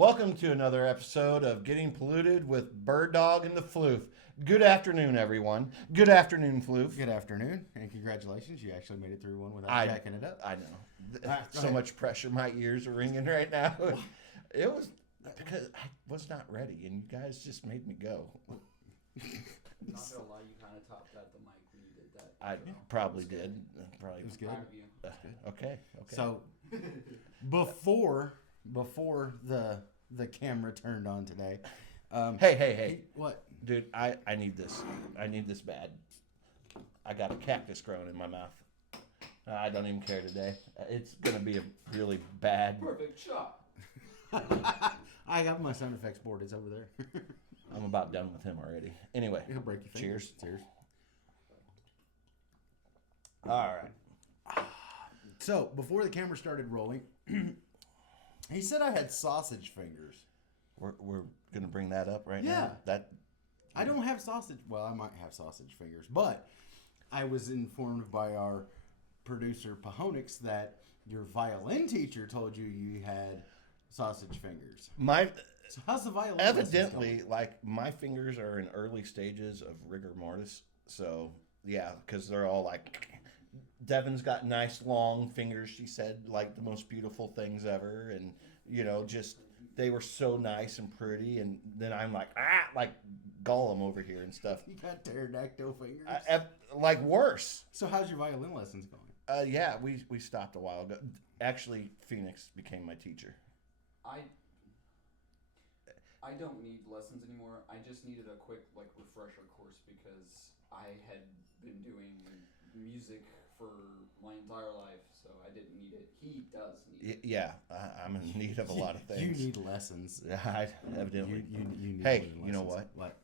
Welcome to another episode of Getting Polluted with Bird Dog and the Floof. Good afternoon, everyone. Good afternoon, Floof. Good afternoon, and congratulations. You actually made it through one without jacking it up. I know. So much pressure. My ears are ringing right now. It was because I was not ready, and you guys just made me go. Not gonna lie, you kind of topped out the mic when you did that. I probably did. Probably It was good. Proud of you. Okay. So, before the camera turned on today, Hey. what? Dude, I need this. I need this bad. I got a cactus growing in my mouth. I don't even care today. It's going to be a really bad... Perfect shot. I got my sound effects board. It's over there. I'm about done with him already. Anyway. He'll break your fingers. Cheers. All right. So, before the camera started rolling, he said I had sausage fingers. We're going to bring that up right Yeah. now? That I don't have sausage. Well, I might have sausage fingers, but I was informed by our producer Pahonix that your violin teacher told you had sausage fingers. So how's the violin? Evidently, like, my fingers are in early stages of rigor mortis. So, yeah, because they're all like... Devin's got nice long fingers, she said, like the most beautiful things ever. And, you know, just, they were so nice and pretty. And then I'm like Gollum over here and stuff. You got pterodactyl fingers? Like worse. So how's your violin lessons going? Yeah, we stopped a while ago. Actually, Phoenix became my teacher. I don't need lessons anymore. I just needed a quick refresher course because I had been doing music for my entire life, so I didn't need it. He does need it. Yeah, I'm in need of a lot of things. You need lessons. Evidently. You need Hey, lessons. you know what? What?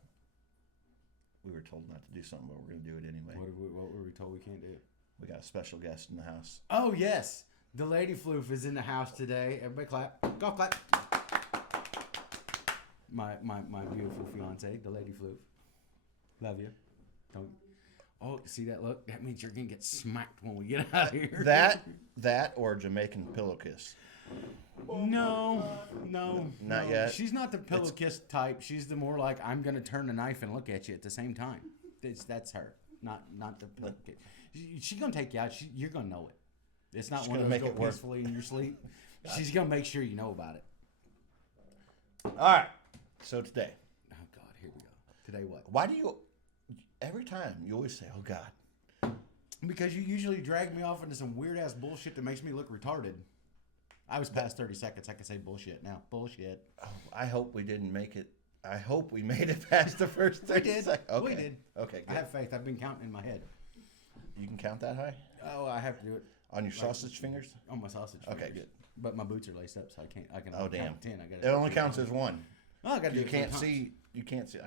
We were told not to do something, but we're going to do it anyway. What were we told we can't do? We got a special guest in the house. Oh, yes. The Lady Floof is in the house today. Everybody clap. Golf clap. My beautiful fiance, the Lady Floof. Love you. Don't. Oh, see that look? That means you're going to get smacked when we get out of here. That or Jamaican pillow kiss. No. Not yet. She's not the pillow kiss type. She's the more like, I'm going to turn the knife and look at you at the same time. That's her. Not the pillow kiss. She's going to take you out. You're going to know it. It's not She's one of gonna those make go it work. peacefully in your sleep. She's going to make sure you know about it. All right. So today. Oh, God. Here we go. Today what? Why do you... Every time you always say, oh, God. Because you usually drag me off into some weird-ass bullshit that makes me look retarded. I was past 30 seconds. I can say bullshit now. Bullshit. Oh, I hope we didn't make it. I hope we made it past the first 30 seconds. Okay. We did. Okay, good. I have faith. I've been counting in my head. You can count that high? Oh, I have to do it On your sausage fingers? on my sausage fingers. Okay, good. But my boots are laced up, so I can't. I can Oh, only damn. count 10. I got It only counts as one. Oh, I got to do You it can't 3 times. see. You can't see.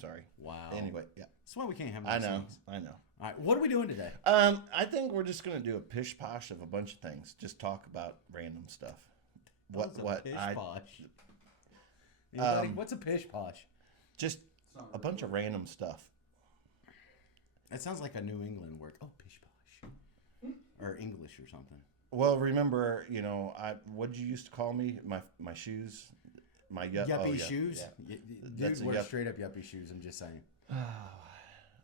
Sorry. Wow. Anyway, yeah. That's why we can't have I nice know. things. I know. All right, what are we doing today? I think we're just gonna do a pish posh of a bunch of things. Just talk about random stuff. What's a pish posh? Anybody? What's a pish posh? Just a bunch of random stuff. That sounds like a New England word. Oh, pish posh, or English or something. Well, remember, what did you used to call me? My shoes, my Yuppie shoes. Yeah. Dude That's a wears straight up yuppie shoes. I'm just saying.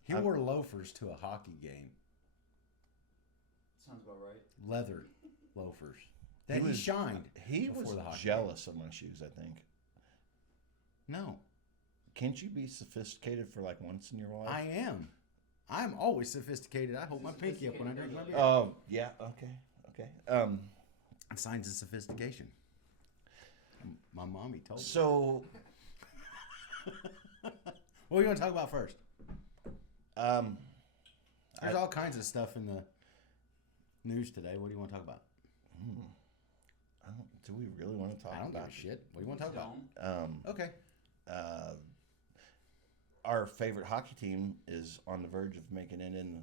He wore loafers to a hockey game. Sounds about right. Leather loafers. That he shined. He before was the hockey jealous of my shoes, I think. No, Can't you be sophisticated for like once in your life? I am. I'm always sophisticated. I hold my pinky up when I drink my beer. Oh, yeah. Okay. Signs of sophistication. My mommy told me. So, What do you want to talk about first? There's I- all kinds of stuff in the news today. What do you want to talk about? do we really want to talk I don't give about a shit. What do you want to talk about? Don't. Okay. Our favorite hockey team is on the verge of making it in the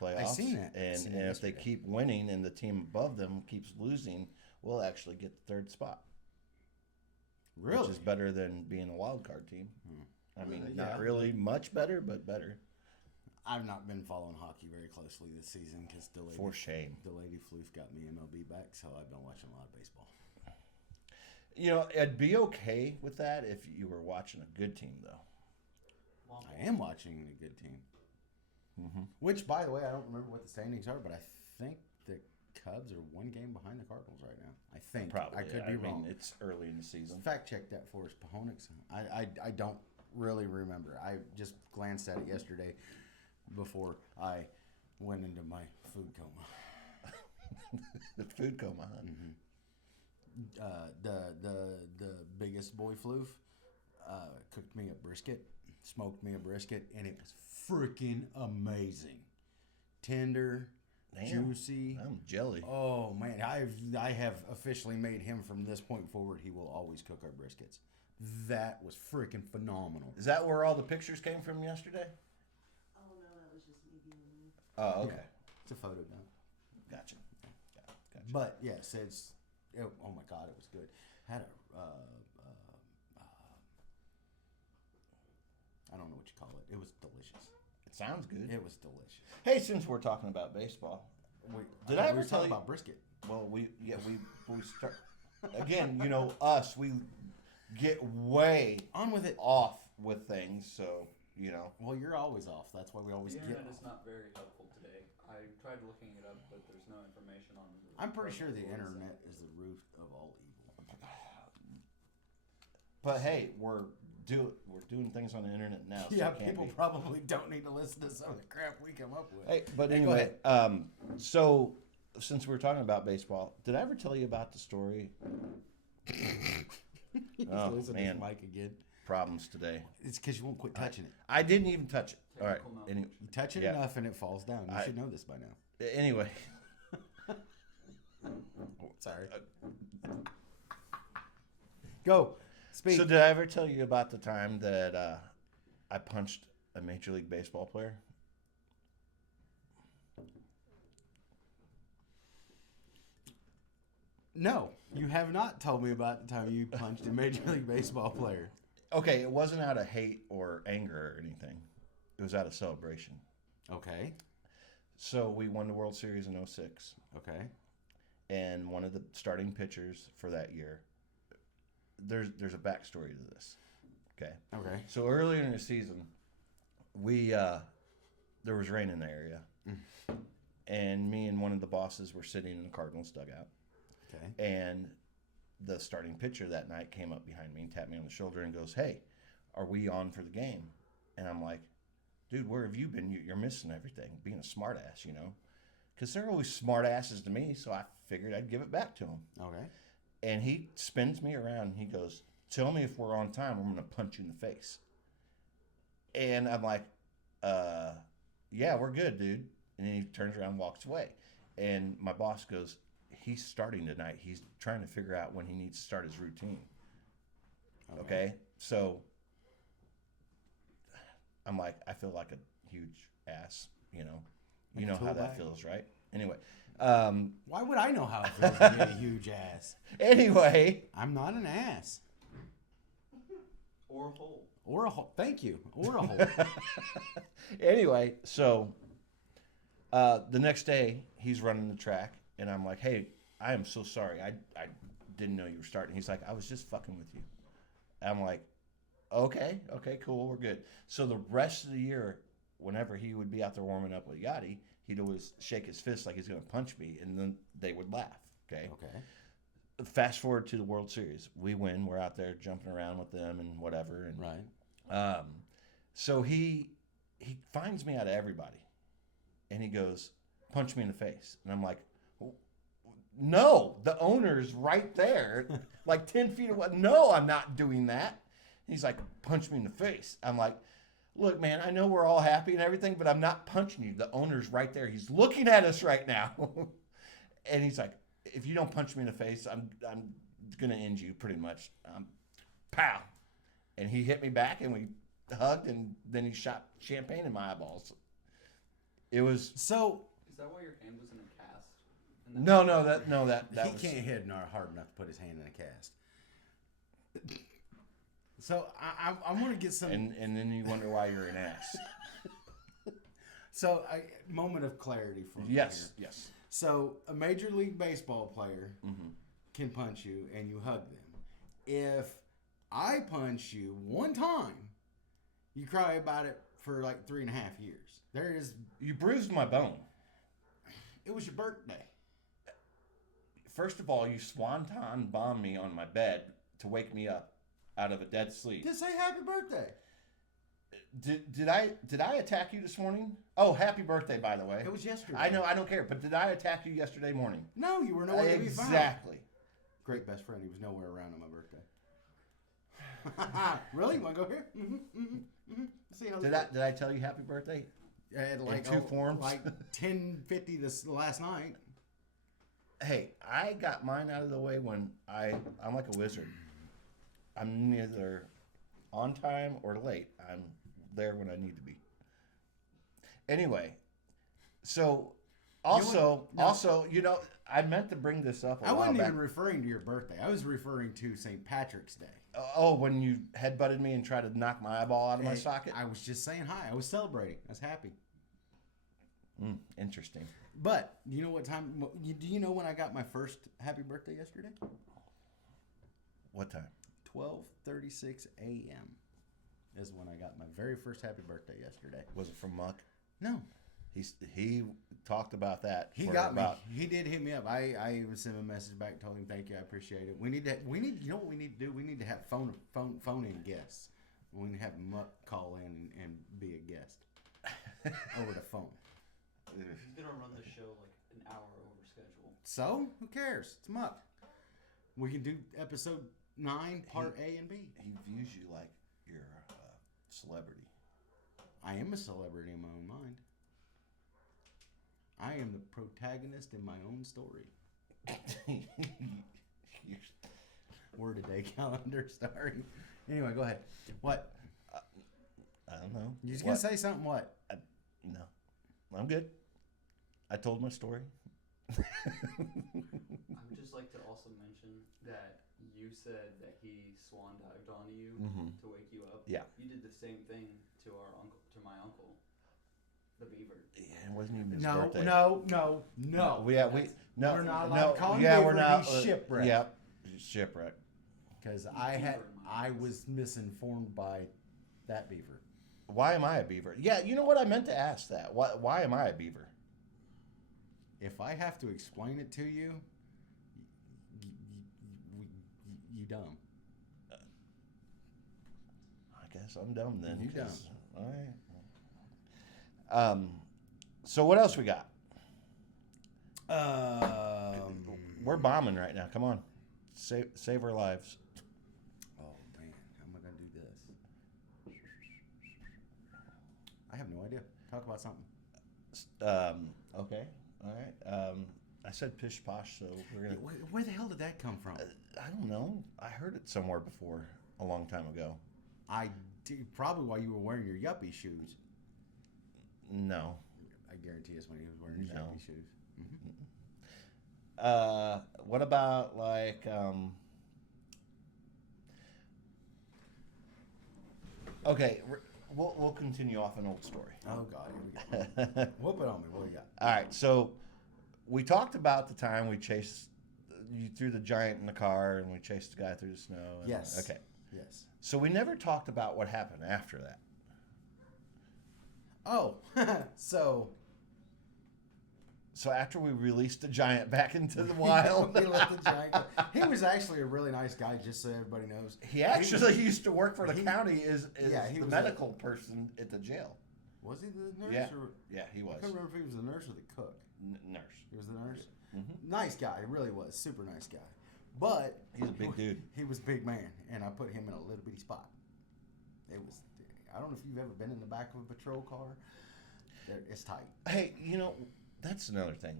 playoffs. I seen that. And if they keep winning and the team above them keeps losing, we'll actually get the third spot. Really? Which is better than being a wild card team. I mean, Yeah. not really much better, but better. I've not been following hockey very closely this season because For shame. the Lady Floof got me MLB back, so I've been watching a lot of baseball. You know, I'd be okay with that if you were watching a good team, though. I am watching a good team. Mm-hmm. Which, by the way, I don't remember what the standings are, but I think the Cubs are one game behind the Cardinals right now. I think. Probably. I could be wrong. It's early in the season. Fact check that for us, Pahonix. I don't really remember. I just glanced at it yesterday before I went into my food coma. The food coma, huh? Mm-hmm. The biggest boy Floof cooked me a brisket, smoked me a brisket, and it was freaking amazing. Tender, Damn. juicy. I'm jelly. Oh man, I have officially made him from this point forward. He will always cook our briskets. That was freaking phenomenal. Is that where all the pictures came from yesterday? Oh no, that was just me being me. Oh, okay. Yeah, it's a photo now. Gotcha. But yes, oh my god, it was good. Had a I don't know what you call it. It was delicious. It sounds good. It was delicious. Hey, since we're talking about baseball, Did I we ever were tell talking you- about brisket? well, we start again. You know, us, we get way On with it. off with things, so you know. Well, you're always off. That's why we always The get internet is off. not very helpful today. I tried looking it up, but there's no information on. I'm pretty sure the internet is the root of all evil. But hey, we're doing things on the internet now. So Yeah, it can't people be. probably don't need to listen to some of the crap we come up with. Hey, but Go anyway, so since we were talking about baseball, did I ever tell you about the story? He's Oh, losing man. his mic again. Problems today. It's because you won't quit touching it. I didn't even touch it. All right. Technical Any, You touch it Yeah. enough and it falls down. You I- should know this by now. anyway, Sorry. Go. Speak. so did I ever tell you about the time that I punched a Major League Baseball player? No, you have not told me about the time you punched a Major League Baseball player. Okay, it wasn't out of hate or anger or anything. It was out of celebration. Okay. So we won the World Series in 06. Okay. And one of the starting pitchers for that year, there's a backstory to this. Okay. Okay. So earlier in the season, we there was rain in the area, and me and one of the bosses were sitting in the Cardinals dugout, Okay. and the starting pitcher that night came up behind me and tapped me on the shoulder and goes, "Hey, are we on for the game?" And I'm like, "Dude, where have you been? You're missing everything. Being a smartass, you know." Because they're always smart asses to me, so I figured I'd give it back to him. Okay. And he spins me around and he goes, "Tell me if we're on time, I'm going to punch you in the face." And I'm like, yeah, we're good, dude. And then he turns around and walks away. And my boss goes, "He's starting tonight. He's trying to figure out when he needs to start his routine." Okay? So I'm like, I feel like a huge ass, you know. You know how that toolbag. feels, right? Anyway. Why would I know how it feels to be a huge ass? Anyway. I'm not an ass. Or a hole. Or a hole. Thank you. Or a hole. Anyway, so the next day he's running the track, and I'm like, "Hey, I am so sorry. I didn't know you were starting." He's like, "I was just fucking with you." I'm like, okay, cool, we're good. So the rest of the year, whenever he would be out there warming up with Yachty, he'd always shake his fist like he's going to punch me, and then they would laugh, okay? Okay. Fast forward to the World Series. We win. We're out there jumping around with them and whatever. And Right. so he finds me out of everybody, and he goes, "Punch me in the face." And I'm like, "No, the owner's right there, like 10 feet away. No, I'm not doing that." He's like, "Punch me in the face." I'm like, "Look, man, I know we're all happy and everything, but I'm not punching you. The owner's right there. He's looking at us right now." And he's like, "If you don't punch me in the face, I'm gonna end you pretty much." Pow. And he hit me back, and we hugged, and then he shot champagne in my eyeballs. It was So Is that why your hand was in a cast? no, that he was can't hit hard enough to put his hand in a cast. So I'm going to get some. and then you wonder why you're an ass. So moment of clarity from Yes, here. yes. So a Major League Baseball player Mm-hmm. can punch you and you hug them. if I punch you one time, you cry about it for like 3.5 years. You bruised my bone. It was your birthday. First of all, you swanton bombed me on my bed to wake me up out of a dead sleep. Just say happy birthday. Did I attack you this morning? Oh, happy birthday, by the way. It was yesterday. I know, I don't care, but did I attack you yesterday morning? No, you were nowhere to be found. Exactly. Great best friend. He was nowhere around on my birthday. Really? You want to go here? See how Did I tell you happy birthday? At like two forms? Like 10:50 this last night. Hey, I got mine out of the way when I'm like a wizard. I'm neither on time or late. I'm there when I need to be. Anyway, so also, I meant to bring this up. I wasn't even referring to your birthday. I was referring to St. Patrick's Day. Oh, when you headbutted me and tried to knock my eyeball out of my socket? I was just saying hi. I was celebrating. I was happy. Interesting. But you know what time? Do you know when I got my first happy birthday yesterday? What time? 12:36 a.m. is when I got my very first happy birthday yesterday. Was it from Muck? No. He talked about that. He got me. He did hit me up. I even sent him a message back, told him thank you, I appreciate it. You know what we need to do? We need to have phone in guests. We need to have Muck call in and be a guest over the phone. He's gonna run the show like an hour over schedule. So who cares? It's Muck. We can do episode 9, part A and B. He views you like you're a celebrity. I am a celebrity in my own mind. I am the protagonist in my own story. Word a day calendar starring. Anyway, go ahead. What? I don't know. You just gonna say something? What? No, I'm good. I told my story. I would just like to also mention that you said that he swan dived onto you to wake you up. Yeah. You did the same thing to my uncle, the beaver. Yeah, it wasn't even his birthday. No. We're not allowed to call him beaver. We're not. He's shipwrecked. Yep, shipwreck. Because I was misinformed by that beaver. Why am I a beaver? Yeah, you know what? I meant to ask that. Why am I a beaver? If I have to explain it to you, you dumb. I guess I'm dumb then. You dumb. All right. So what else we got? We're bombing right now. Come on, save our lives. Oh man, how am I gonna do this? I have no idea. Talk about something. Okay. All right. I said pish posh, so we're gonna. Where the hell did that come from? I don't know. I heard it somewhere before, a long time ago. I do, probably while you were wearing your yuppie shoes. No. I guarantee it's when he was wearing his yuppie shoes. What about like? Okay, we'll continue off an old story. Oh God, here we go. Whoop it on me. What do you got? All right, so we talked about the time we chased. You threw the giant in the car, and we chased the guy through the snow. And, Yes. Okay. Yes. So we never talked about what happened after that. Oh, so after we released the giant back into the wild, we let the giant go. He was actually a really nice guy, just so everybody knows. He actually used to work for the county as he the was medical person at the jail. Was he the nurse? Yeah. Or, Yeah, he was. I can't remember if he was the nurse or the cook. Nurse. He was the nurse? Mm-hmm. Nice guy. He really was. Super nice guy. But He's a big dude. He was a big man, and I put him in a little bitty spot. It was. I don't know if you've ever been in the back of a patrol car. It's tight. Hey, that's another thing.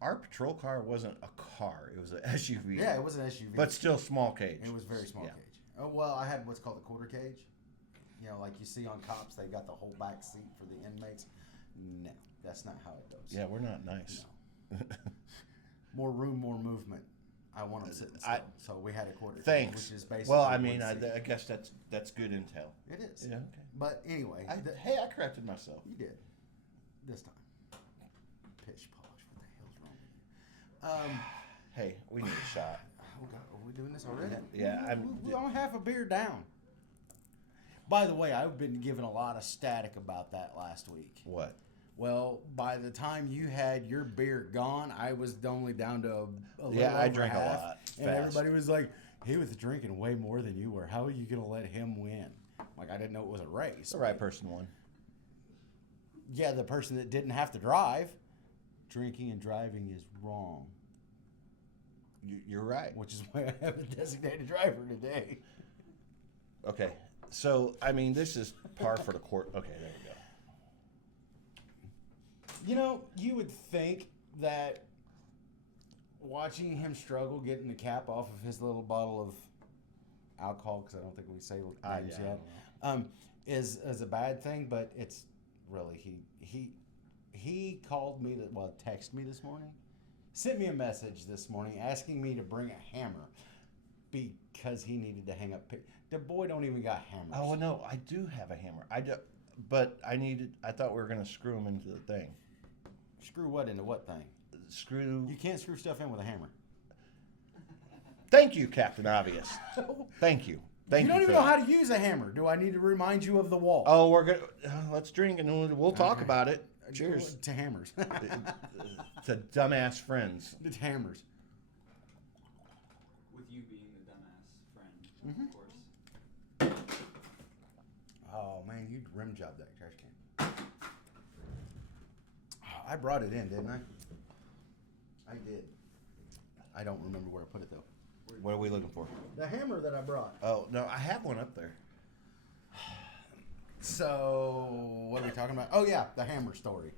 Our patrol car wasn't a car; it was an SUV. Yeah, it was an SUV, but still small cage. It was very small cage. Oh well, I had what's called a quarter cage. Like you see on cops, they got the whole back seat for the inmates. No, that's not how it goes. Yeah, we're not nice. No. More room, more movement. I want them sitting still. So we had a quarter Thanks. cage, which is basically. Well, I mean, I guess that's good intel. It is. Yeah. Okay. But anyway, hey, I corrected myself. you did this time. Pitch polish. What the hell's wrong with you? Hey, we need a shot. Oh God, we doing this already? Yeah, We're on half a beer down. By the way, I've been given a lot of static about that last week. What? Well, by the time you had your beer gone, I was only down to a little Yeah, I over drank a half, lot, and fast. everybody was like, "He was drinking way more than you were. How are you going to let him win?" Like, I didn't know it was a race. The right person won. Yeah, the person that didn't have to drive. Drinking and driving is wrong, You're right. which is why I have a designated driver today. Okay. So, I mean, this is par for the court. Okay, there we go. You know, you would think that watching him struggle getting the cap off of his little bottle of alcohol, because I don't think we say names yeah, yet, is a bad thing, but it's really he called me texted me this morning, sent me a message this morning asking me to bring a hammer because he needed to hang up. The boy don't even got hammers. Oh, no, I do have a hammer. I thought we were going to screw him into the thing. Screw what into what thing? Screw. You can't screw stuff in with a hammer. Thank you, Captain Obvious. Thank you. Thank you. You don't even for know that. how to use a hammer. Do I need to remind you of the wall? Oh, we're going to. Let's drink and we'll talk Okay. about it. Cheers. To hammers. To dumbass friends. It's hammers. With you being the dumbass friend, Mm-hmm. of course. Oh man, you rim jobbed that trash can. Oh, I brought it in, didn't I? I did. I don't remember where I put it though. What are we looking for? The hammer that I brought. Oh, no, I have one up there. So what are we talking about? Oh yeah, the hammer story.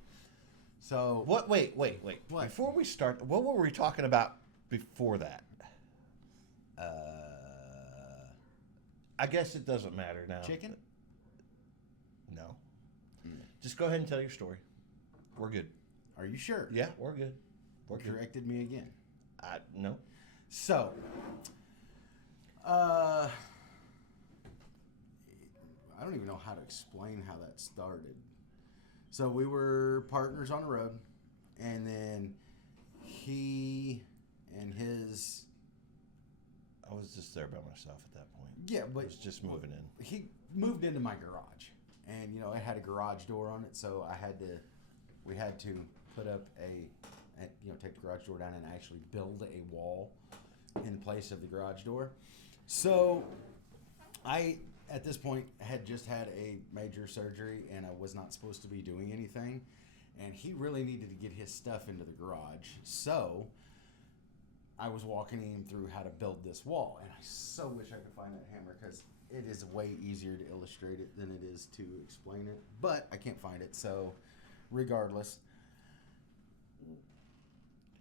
So What? Wait. What? Before we start, what were we talking about before that? I guess it doesn't matter now. Chicken? No. Just go ahead and tell your story. We're good. Are you sure? Yeah, we're good. We're good. Corrected me again. No. So, I don't even know how to explain how that started. So we were partners on the road, and then he and his I was just there by myself at that point. yeah, I but was just moving in. he moved into my garage, and it had a garage door on it, so we had to put up take the garage door down and actually build a wall in place of the garage door. So I, at this point, had just had a major surgery, and I was not supposed to be doing anything, and he really needed to get his stuff into the garage. So I was walking him through how to build this wall, and I so wish I could find that hammer because it is way easier to illustrate it than it is to explain it, but I can't find it. So regardless,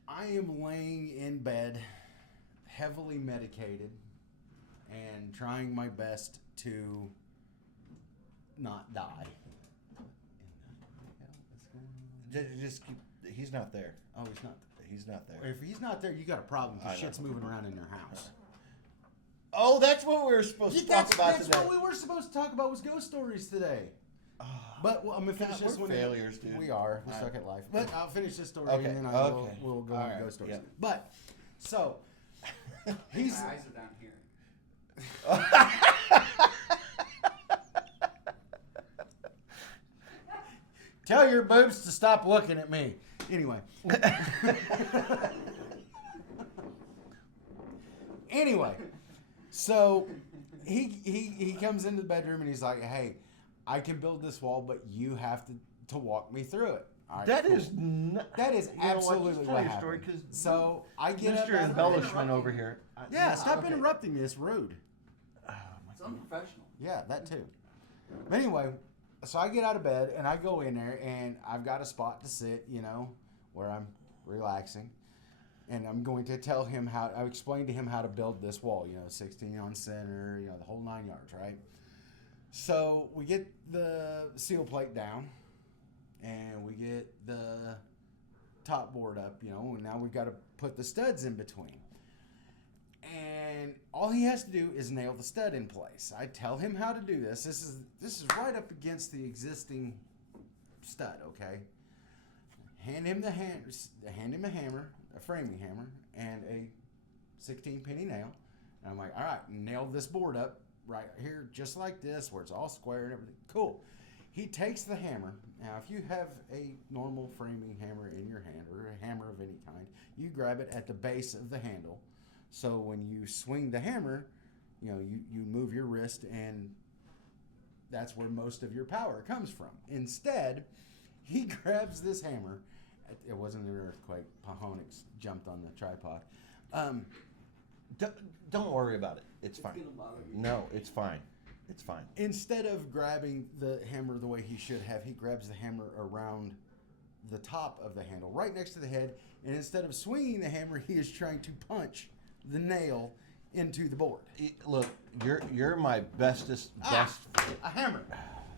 I am laying in bed, heavily medicated, and trying my best to not die. Just keep. He's not there. Oh, he's not. He's not there. If he's not there, you got a problem I because know. shit's moving around in their house. Oh, that's what we were supposed to talk about That's today. what we were supposed to talk about was ghost stories today. But I'm gonna finish God, this we're one. failures, dude. We are. We I- suck at life. But I'll finish this story Okay, and then okay. we'll go All on to right, ghost stories. yeah. But so he's My eyes are down here. tell your boobs to stop looking at me. Anyway. Anyway, so he comes into the bedroom and he's like, "Hey, I can build this wall, but you have to walk me through it." All right, That cool. is not. That is You know what, absolutely just tell what your happened. story, 'cause So I get up Mr. out of Embellishment bed. over here. Yeah, stop okay. interrupting me. It's rude. It's unprofessional. Yeah, that too. But anyway, so I get out of bed and I go in there and I've got a spot to sit, where I'm relaxing. And I'm going to tell him I explained to him how to build this wall, 16 on center, the whole 9 yards, right? So we get the seal plate down and we get the top board up, and now we've got to put the studs in between. And all he has to do is nail the stud in place. I tell him how to do this. This is right up against the existing stud, okay? Hand him a hammer, a framing hammer, and a 16 penny nail, And I'm like, all right, nail this board up right here, just like this, where it's all square and everything. Cool. He takes the hammer. Now, if you have a normal framing hammer in your hand or a hammer of any kind, you grab it at the base of the handle. So when you swing the hammer, you move your wrist, and that's where most of your power comes from. Instead, he grabs this hammer. It wasn't an earthquake. Pahonix jumped on the tripod. Don't worry about it. It's fine. gonna bother you. No, it's fine. It's fine. Instead of grabbing the hammer the way he should have, he grabs the hammer around the top of the handle, right next to the head, and instead of swinging the hammer, he is trying to punch the nail into the board. Look, you're my best. A hammer.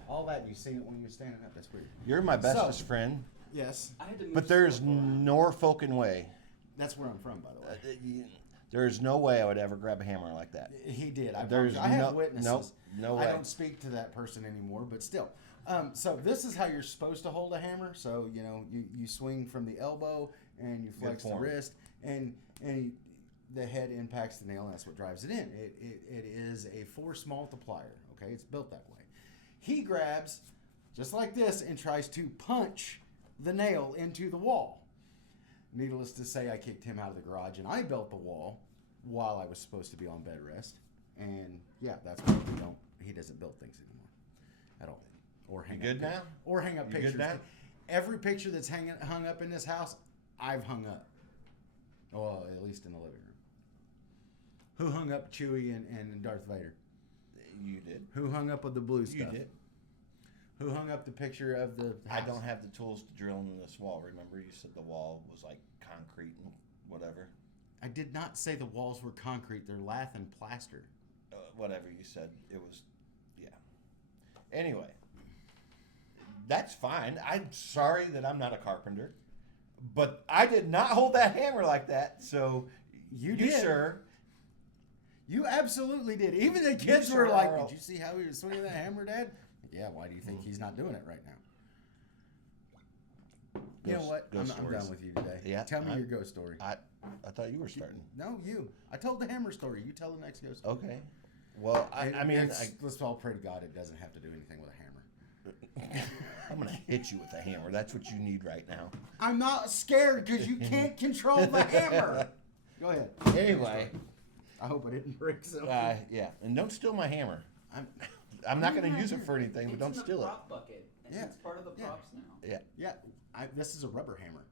All that, you see it when you're standing up. That's weird. You're my bestest friend. Yes, I had to move But there's so far. Norfolkin way. that's where I'm from, by the way. There's no way I would ever grab a hammer like that. He did. I There's have no- witnesses. nope, no I way. don't speak to that person anymore, but still. So this is how you're supposed to hold a hammer. So you swing from the elbow and you flex the form. wrist, and the head impacts the nail, and that's what drives it in. It is a force multiplier. Okay, it's built that way. He grabs just like this and tries to punch the nail into the wall. Needless to say, I kicked him out of the garage, and I built the wall while I was supposed to be on bed rest. And yeah, that's why he doesn't build things anymore at all. Or hang You good up, now? Or hang up You pictures. good now? Every picture that's hung up in this house, I've hung up. Well, at least in the living room. Who hung up Chewie and Darth Vader? You did. Who hung up with the blue stuff? You did. Who hung up the picture of the I house? don't have the tools to drill into this wall. Remember, you said the wall was like concrete and whatever. I did not say the walls were concrete. They're lath and plaster. Whatever you said, it was. Yeah. Anyway, that's fine. I'm sorry that I'm not a carpenter, but I did not hold that hammer like that. So You did. sir. You absolutely did. Even the kids You were sure like, are. "Did you see how he was swinging that hammer, Dad?" Yeah. Why do you think he's not doing it right now? You know what? I'm Ghost done stories. with you today. Yeah, Tell me I'm- your ghost story. I thought you were starting. No, you. I told the hammer story. You tell the next ghost story. Okay. Well, Let's all pray to God it doesn't have to do anything with a hammer. I'm gonna hit you with a hammer. That's what you need right now. I'm not scared because you can't control the hammer. Go ahead. Anyway, I hope I didn't break something. yeah, and don't steal my hammer. I'm, I'm not gonna use it for anything, but It's don't in the steal it. prop bucket. And Yeah. It's part of the Yeah. props now. Yeah. yeah, this is a rubber hammer.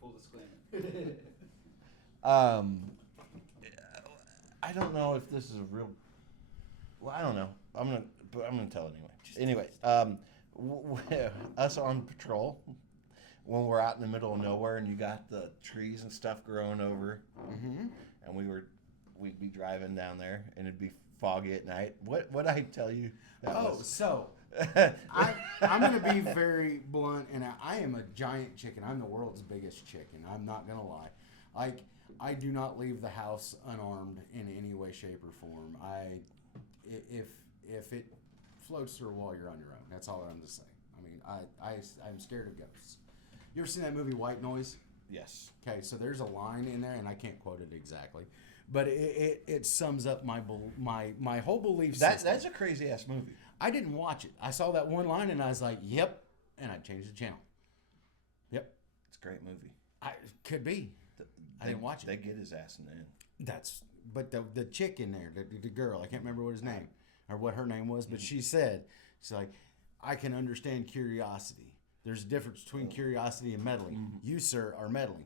Full disclaimer. I don't know if this is a real. Well, I don't know. I'm gonna tell it anyway. Us on patrol when we're out in the middle of nowhere and you got the trees and stuff growing over, Mm-hmm. and we'd be driving down there and it'd be foggy at night. What I tell you? So I'm going to be very blunt, and I am a giant chicken. I'm the world's biggest chicken. I'm not going to lie. Like, I do not leave the house unarmed in any way, shape, or form. If it floats through a wall, you're on your own. That's all I'm to say. I mean, I'm scared of ghosts. You ever seen that movie White Noise? Yes. Okay, so there's a line in there, and I can't quote it exactly, but it sums up my whole belief system. That's a crazy ass movie. I didn't watch it. I saw that one line and I was like, "Yep," and I changed the channel. Yep, It's a great movie. Could be. I didn't watch it. They get his ass in the end. But the chick in there, the girl, I can't remember what his name or what her name was, but she said, "She's like, I can understand curiosity. There's a difference between curiosity and meddling. Mm-hmm. You, sir, are meddling.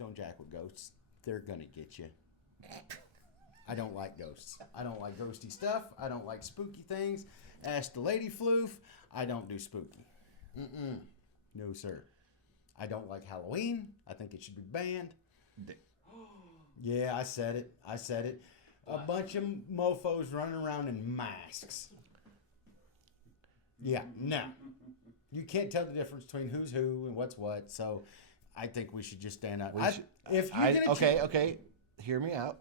Don't jack with ghosts. They're gonna get you." I don't like ghosts. I don't like ghosty stuff. I don't like spooky things. Ask the lady Floof. I don't do spooky. No, sir. I don't like Halloween. I think it should be banned. Yeah, I said it. A bunch of mofos running around in masks. Yeah, no. You can't tell the difference between who's who and what's what. So I think we should just stand up. Okay. Hear me out.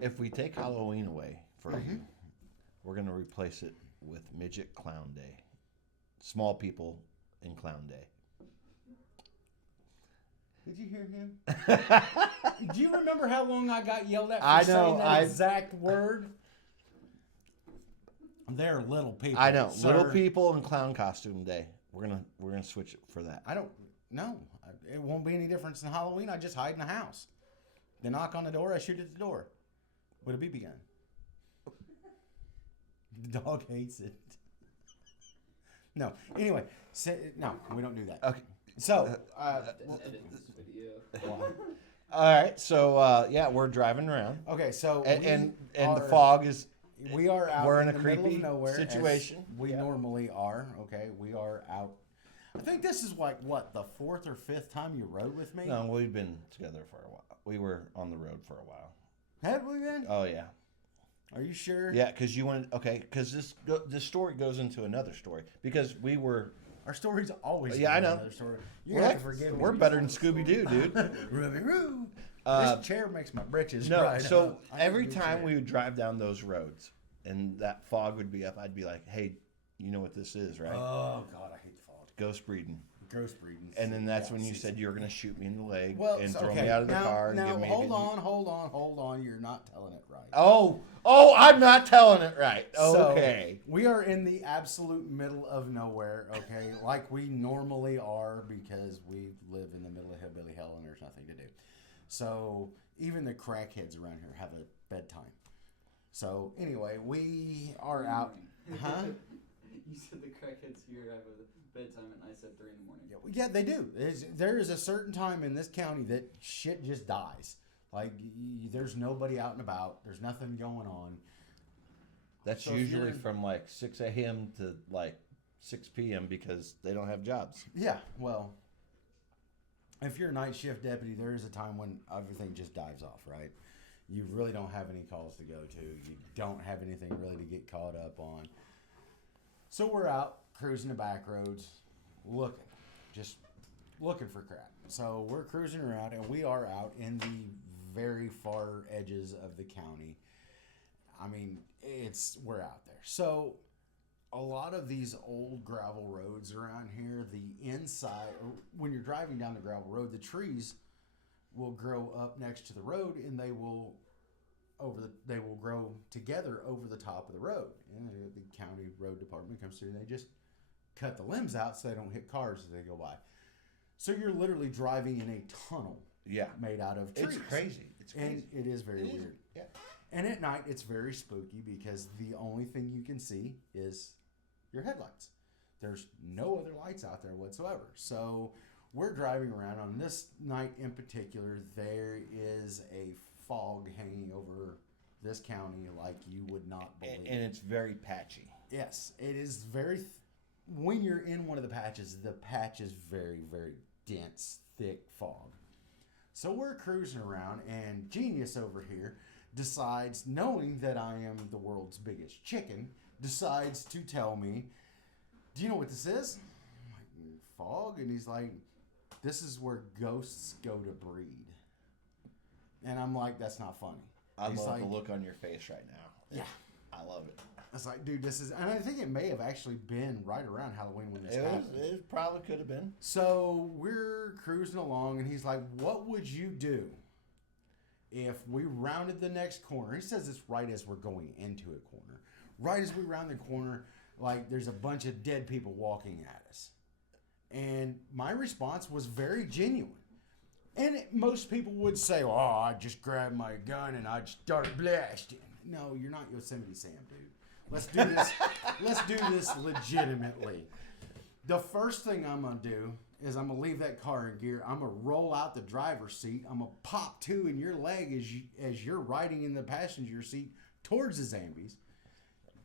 If we take Halloween away for you, we're going to replace it with Midget Clown Day. Small people in Clown Day. Did you hear him? Do you remember how long I got yelled at for I know, saying that exact word? They're little people. I know. sir. Little people and clown costume day. We're gonna switch it for that. I don't know. It won't be any difference than Halloween. I just hide in the house. They knock on the door. I shoot at the door with a BB gun. The dog hates it. No. Anyway, no, we don't do that. Okay. So, Edit this video. All right. So yeah, we're driving around, okay, so and we the are- fog is. We are out We're in in a the middle creepy of nowhere, as situation. we Yeah. normally are. Okay, we are out. I think this is like what, the 4th or 5th time you rode with me? No, we've been together for a while. We were on the road for a while. Have we been? Oh yeah. Are you sure? Yeah, because you wanted because this story goes into another story because we were Our story's always Yeah, I been know. another story. You we're, have like, to forgive me. we're better than Scooby Doo, dude. Ruby Roo. Uh, This chair makes my britches No, right so up. I need a every new time chair. we would drive down those roads and that fog would be up, I'd be like, "Hey, you know what this is, right? Oh God, I hate the fog. Ghost breeding." Ghost breeding. And then that's Yeah, when you see, said you were gonna shoot me in the leg well, and so- throw okay, me out of the now, car and now, give me. hold on. You're not telling it right. Oh, I'm not telling it right. Okay. So, we are in the absolute middle of nowhere, okay? Like we normally are because we live in the middle of hillbilly hell and there's nothing to do. So even the crackheads around here have a bedtime. So anyway, we are out. Huh? You said the crackheads here have a bedtime, and I said 3 in the morning. Yeah, they do. There is a certain time in this county that shit just dies. Like, there's nobody out and about. There's nothing going on. That's So if usually you're- from like 6 a.m. to like 6 p.m. because they don't have jobs. Yeah, well, if you're a night shift deputy, there is a time when everything just dives off, right? You really don't have any calls to go to. You don't have anything really to get caught up on. So we're out cruising the back roads, just looking for crap. So we're cruising around, and we are out in the very far edges of the county. I mean, we're out there. So a lot of these old gravel roads around here, the inside, or when you're driving down the gravel road, the trees will grow up next to the road, and they will grow together over the top of the road. And the county road department comes through, and they just cut the limbs out so they don't hit cars as they go by. So you're literally driving in a tunnel Yeah. made out of trees. It's crazy. It's crazy. And it is very It is. weird. Yeah. And at night, it's very spooky because the only thing you can see is your headlights. There's no other lights out there whatsoever. So we're driving around. On this night in particular, there is a fog hanging over this county like you would not believe. And it's very patchy. Yes, it is very. When you're in one of the patches is very, very dense, thick fog. So we're cruising around, and Genius over here decides, knowing that I am the world's biggest chicken, decides to tell me, "Do you know what this is?" I'm like, "Fog," and he's like, "This is where ghosts go to breed." And I'm like, "That's not funny." I He's love like, the look on your face right now. Yeah. I love it. I was like, "Dude, this is," and I think it may have actually been right around Halloween when this happened. It probably could have been. So we're cruising along, and he's like, "What would you do if we rounded the next corner?" He says it's right as we're going into a corner. Right as we round the corner, like there's a bunch of dead people walking at us. And my response was very genuine. And most people would say, "Oh, I just grabbed my gun and I'd start blasting." No, you're not Yosemite Sam, dude. Let's do this. Let's do this legitimately. The first thing I'm gonna do is I'm gonna leave that car in gear. I'm gonna roll out the driver's seat. I'm gonna pop two in your leg as you're riding in the passenger seat towards the zombies.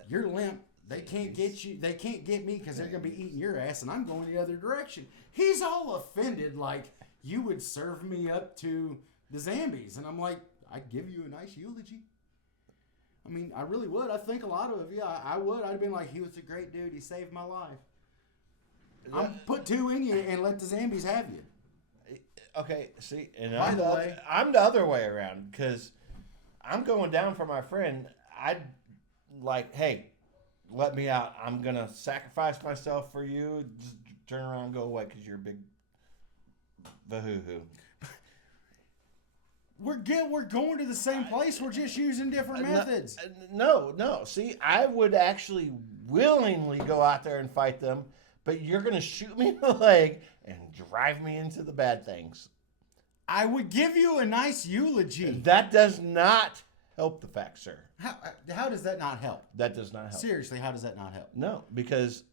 You're limp. They can't get you. They can't get me because they're gonna be eating your ass, and I'm going the other direction. He's all offended, like you would serve me up to the zombies, and I'm like, I'd give you a nice eulogy. I mean, I really would. I think a lot of you, I would. I'd have been like, he was a great dude. He saved my life. I'm put two in you and let the zombies have you. Okay, see, and By the way- I'm the other way around because I'm going down for my friend. I'd like, hey, let me out. I'm gonna sacrifice myself for you. Just turn around and go away because you're a big bahoo-hoo. We're going to the same place. We're just using different methods. No. See, I would actually willingly go out there and fight them, but you're going to shoot me in the leg and drive me into the bad things. I would give you a nice eulogy. That does not help the facts, sir. How does that not help? That does not help. Seriously, how does that not help? No, because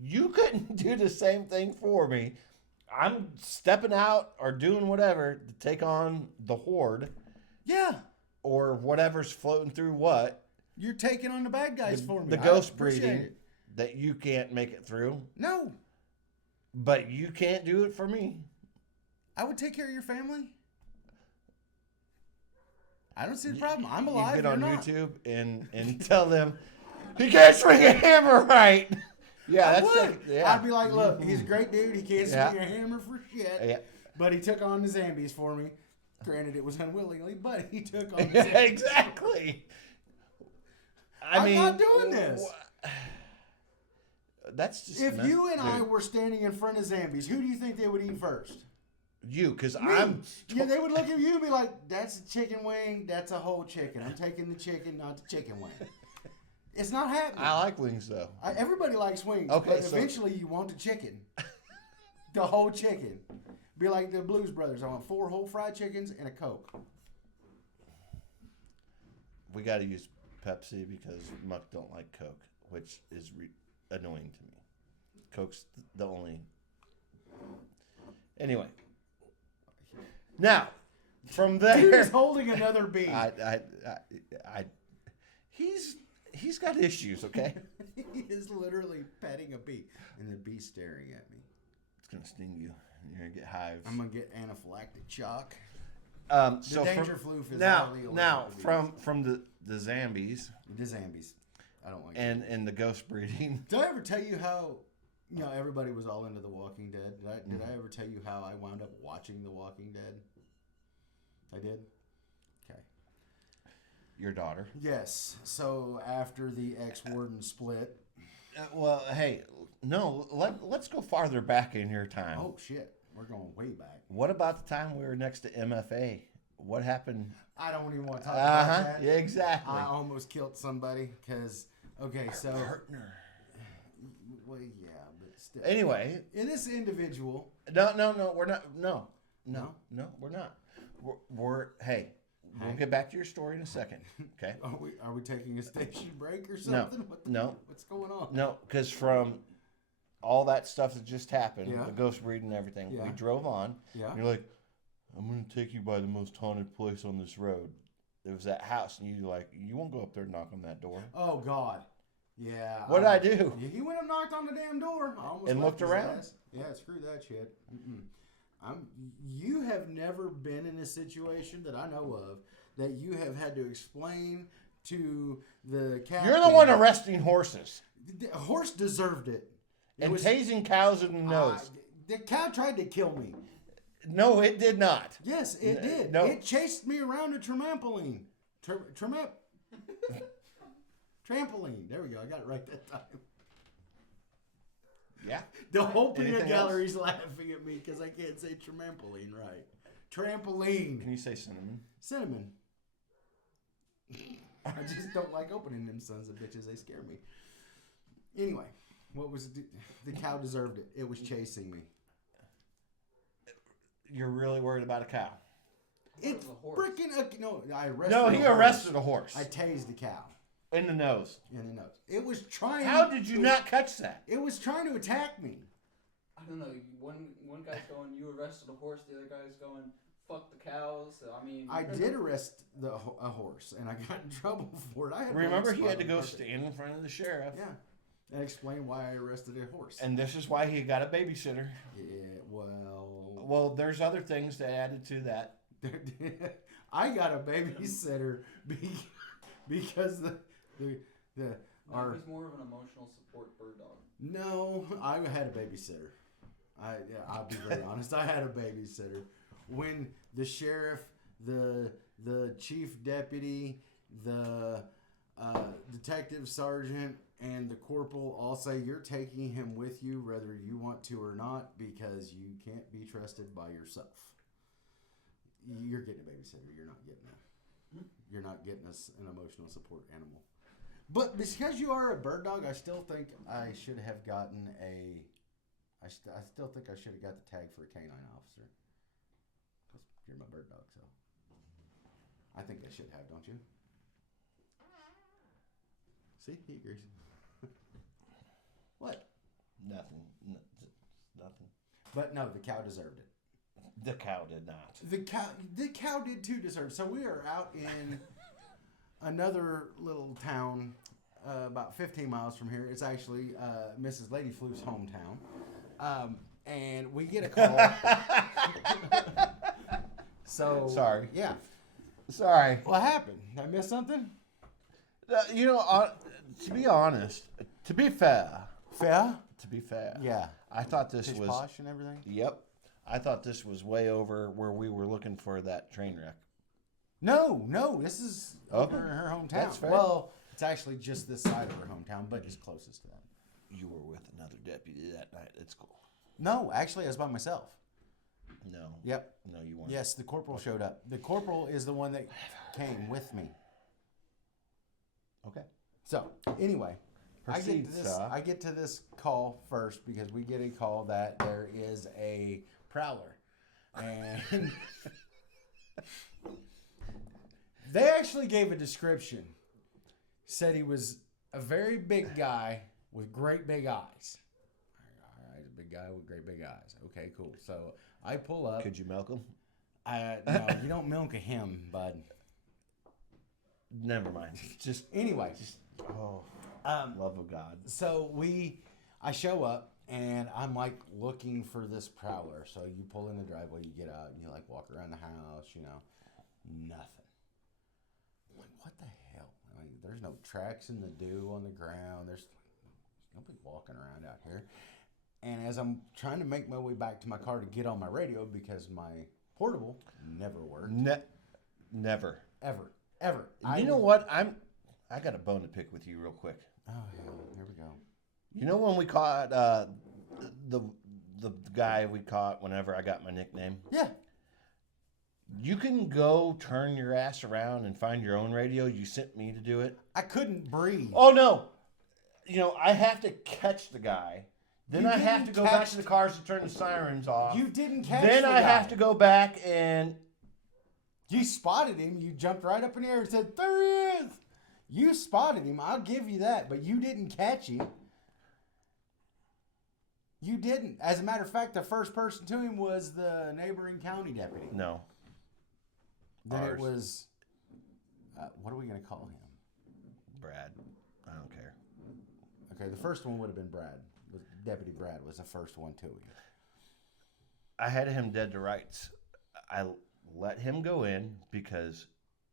you couldn't do the same thing for me. I'm stepping out or doing whatever to take on the horde. Yeah. Or whatever's floating through what. You're taking on the bad guys for me. The ghost breeding that you can't make it through. No. But you can't do it for me. I would take care of your family. I don't see the problem. I'm alive. You get on not. YouTube and tell them he can't swing a hammer right. Yeah, I'd be like, look, he's a great dude. He can't swing a hammer for shit. Yeah. But he took on the zombies for me. Granted, it was unwillingly, but he took on the Yeah, zombies. exactly. I'm not doing this. That's just if you and I were standing in front of zombies, who do you think they would eat first? You, because Me. Yeah, they would look at you and be like, that's a chicken wing, that's a whole chicken. I'm taking the chicken, not the chicken wing. It's not happening. I like wings, though. Everybody likes wings, Okay, but eventually you want the chicken. The whole chicken. Be like the Blues Brothers. I want 4 whole fried chickens and a Coke. We got to use Pepsi because Muck don't like Coke, which is annoying to me. Coke's the only... Anyway. Now, from there... Dude is holding another bee. He's got issues, okay? He is literally petting a bee, and the bee's staring at me. It's gonna sting you. You're gonna get hives. I'm gonna get anaphylactic shock. So danger floof is now from from the zombies. The zombies. I don't like and the ghost breeding. Did I ever tell you how everybody was all into The Walking Dead? Did I ever tell you how I wound up watching The Walking Dead? I did. Okay. Your daughter. Yes. So after the ex-warden split. Well, hey, no. Let's go farther back in your time. Oh shit, we're going way back. What about the time we were next to MFA? What happened? I don't even want to talk about that. Yeah, exactly. I almost killed somebody because. Okay, so. Partner. Well, yeah, but still. Anyway, in this individual. No, we're not. No, we're not. Hey. We'll get back to your story in a second. Okay. Are we taking a station break or something? No. What's going on? No, because from all that stuff that just happened, Yeah. the ghost breeding and everything, Yeah. we drove on. Yeah. And you're like, I'm going to take you by the most haunted place on this road. It was that house. And you're like, you won't go up there and knock on that door. Oh, God. Yeah. What did I do? He went and knocked on the damn door. I almost And left looked his around? ass. Yeah, screw that shit. You have never been in a situation that I know of that you have had to explain to the captain. You're the one arresting horses. The horse deserved it. And tasing cows in the nose. The cow tried to kill me. No, it did not. Yes, it did. No. It chased me around a trampoline. Trampoline. There we go. I got it right that time. Yeah. The whole peanut Anything gallery's laughing at me because I can't say trampoline right. Trampoline. Can you say cinnamon? Cinnamon. I just don't like opening them sons of bitches. They scare me. Anyway, the cow deserved it. It was chasing me. You're really worried about a cow? It's freaking no. I arrested. No, he arrested a horse. I tased the cow in the nose. in the nose. It was trying. How did you not catch that? It was trying to attack me. I don't know. One guy's going, you arrested a horse. The other guy's going, fuck the cows. I mean, I did arrest a horse, and I got in trouble for it. Remember, he had to go stand in front of the sheriff. Yeah, and explain why I arrested a horse. And this is why he got a babysitter. Yeah, Well, there's other things that added to that. I got a babysitter because the it was more of an emotional support bird dog. No, I had a babysitter. I'll be very honest. I had a babysitter. When the sheriff, the chief deputy, the detective sergeant, and the corporal all say you're taking him with you whether you want to or not because you can't be trusted by yourself. you're getting a babysitter. You're not getting us an emotional support animal. But because you are a bird dog, I still think I should have gotten I still think I should have got the tag for a canine officer. Because you're my bird dog, so. I think I should have, don't you? See, he agrees. What? Nothing. Nothing. But no, the cow deserved it. The cow did not. The cow did too deserve it. So we are out in another little town about 15 miles from here. It's actually Mrs. Lady Floof's hometown. And we get a call. So Sorry. Yeah. Sorry. What happened? Did I miss something? To be honest, to be fair. Fair? To be fair. Yeah. I thought this Pish was. posh and everything? Yep. I thought this was way over where we were looking for that train wreck. No. This is Okay. over in her hometown. That's fair. Well, it's actually just this side of her hometown, but it's closest to that. You were with another deputy that night. It's cool. No, actually, I was by myself. No. Yep. No, you weren't. Yes, the corporal showed up. The corporal is the one that came with me. Okay. So, anyway, Proceed, sir. I get to this call first because we get a call that there is a prowler. And they actually gave a description. Said he was a very big guy with great big eyes. All right, a big guy with great big eyes. Okay, cool. So I pull up. Could you milk him? No, you don't milk a him, bud. Never mind. Just Anyway, love of God. so I show up and I'm like looking for this prowler. So you pull in the driveway, you get out, and you like walk around the house, nothing. I'm like, what the hell? I mean, there's no tracks in the dew on the ground. There's nobody walking around out here. And as I'm trying to make my way back to my car to get on my radio because my portable never worked. Never. Ever. You know what? I got a bone to pick with you real quick. Oh, hell, here we go. You know when we caught the guy we caught whenever I got my nickname? Yeah. You can go turn your ass around and find your own radio. You sent me to do it. I couldn't breathe. Oh, no. I have to catch the guy. Then You I have to didn't go back catch to the cars to turn the sirens off. You didn't catch Then the I guy. have to go back and... You spotted him. You jumped right up in the air and said, "There he is." You spotted him. I'll give you that. But you didn't catch him. You didn't. As a matter of fact, the first person to him was the neighboring county deputy. No. Then Ours. it was, what are we going to call him? Brad. I don't care. Okay, the first one would have been Brad. Deputy Brad was the first one to him. I had him dead to rights. I let him go in because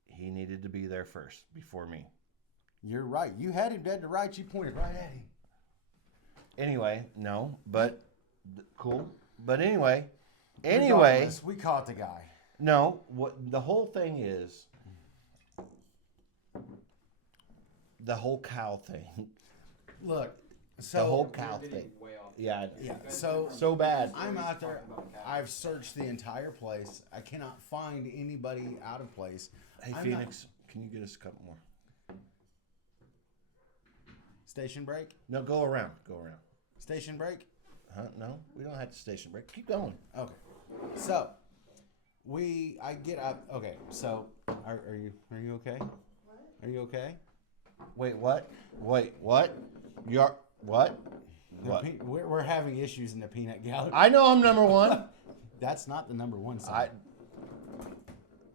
he needed to be there first before me. You're right. You had him dead to rights. You pointed right at him. Anyway, no, but cool. But anyway, Regardless, we caught the guy. no. What the whole thing is, the whole cow thing, Look, so the whole We're cow getting thing. way off. Yeah, Yeah, You guys so- keep so bad. I'm out there. talking about cats. I've searched the entire place. I cannot find anybody out of place. Hey I'm Phoenix, can you get us a couple more? Station break? No, go around. Go around. Station break? Huh? No, we don't have to station break. Keep going. Okay. So, I get up. Okay, so, are you okay? Are you okay? Wait, what? Wait, what? You're what? The What? We're having issues in the peanut gallery. I know I'm number one. That's not the number one sign.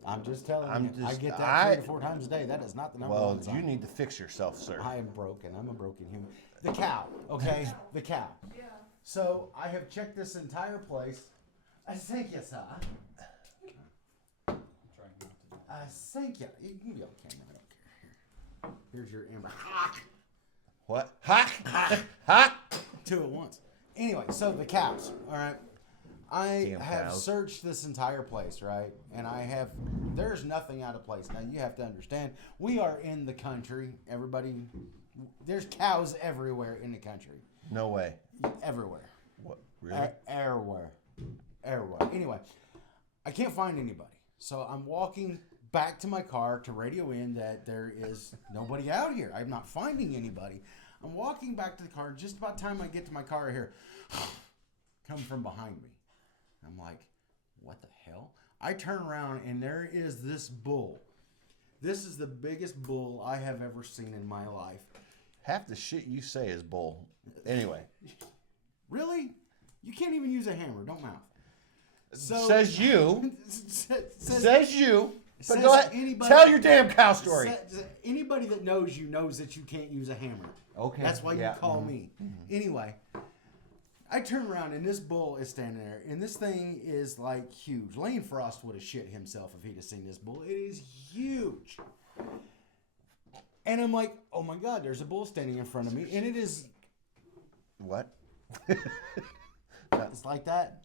I'm just telling I'm you. I just- get that 3 to 4 times a day. That is not the number Well, one sign. you need to fix yourself, sir. I am broken. I'm a broken human. The cow, okay? The cow. Yeah. So I have checked this entire place. I thank you, sir. I'm trying not to do that. I thank you. You can be on camera. I don't care. Here's your amber. What? Ha! Ha! 2 at once. Anyway, so the cows. All right. I Damn have cows. searched this entire place, right? And there's nothing out of place. Now you have to understand, we are in the country. Everybody, there's cows everywhere in the country. No way. Everywhere. What? Really? Everywhere. Everywhere. Anyway, I can't find anybody. So I'm walking back to my car to radio in that there is nobody out here. I'm not finding anybody. I'm walking back to the car. Just about time I get to my car, I hear come from behind me. I'm like, what the hell? I turn around and there is this bull. This is the biggest bull I have ever seen in my life. Half the shit you say is bull. Anyway. Really? You can't even use a hammer. Don't mouth. So, Says you. Says you. But says go ahead. anybody- Tell your damn cow story. Anybody that knows you knows that you can't use a hammer. Okay. That's why Yeah. you call me. Anyway, I turn around and this bull is standing there, and this thing is like huge. Lane Frost would have shit himself if he'd have seen this bull. It is huge. And I'm like, oh my God, there's a bull standing in front of me, and it is. What? It's like that.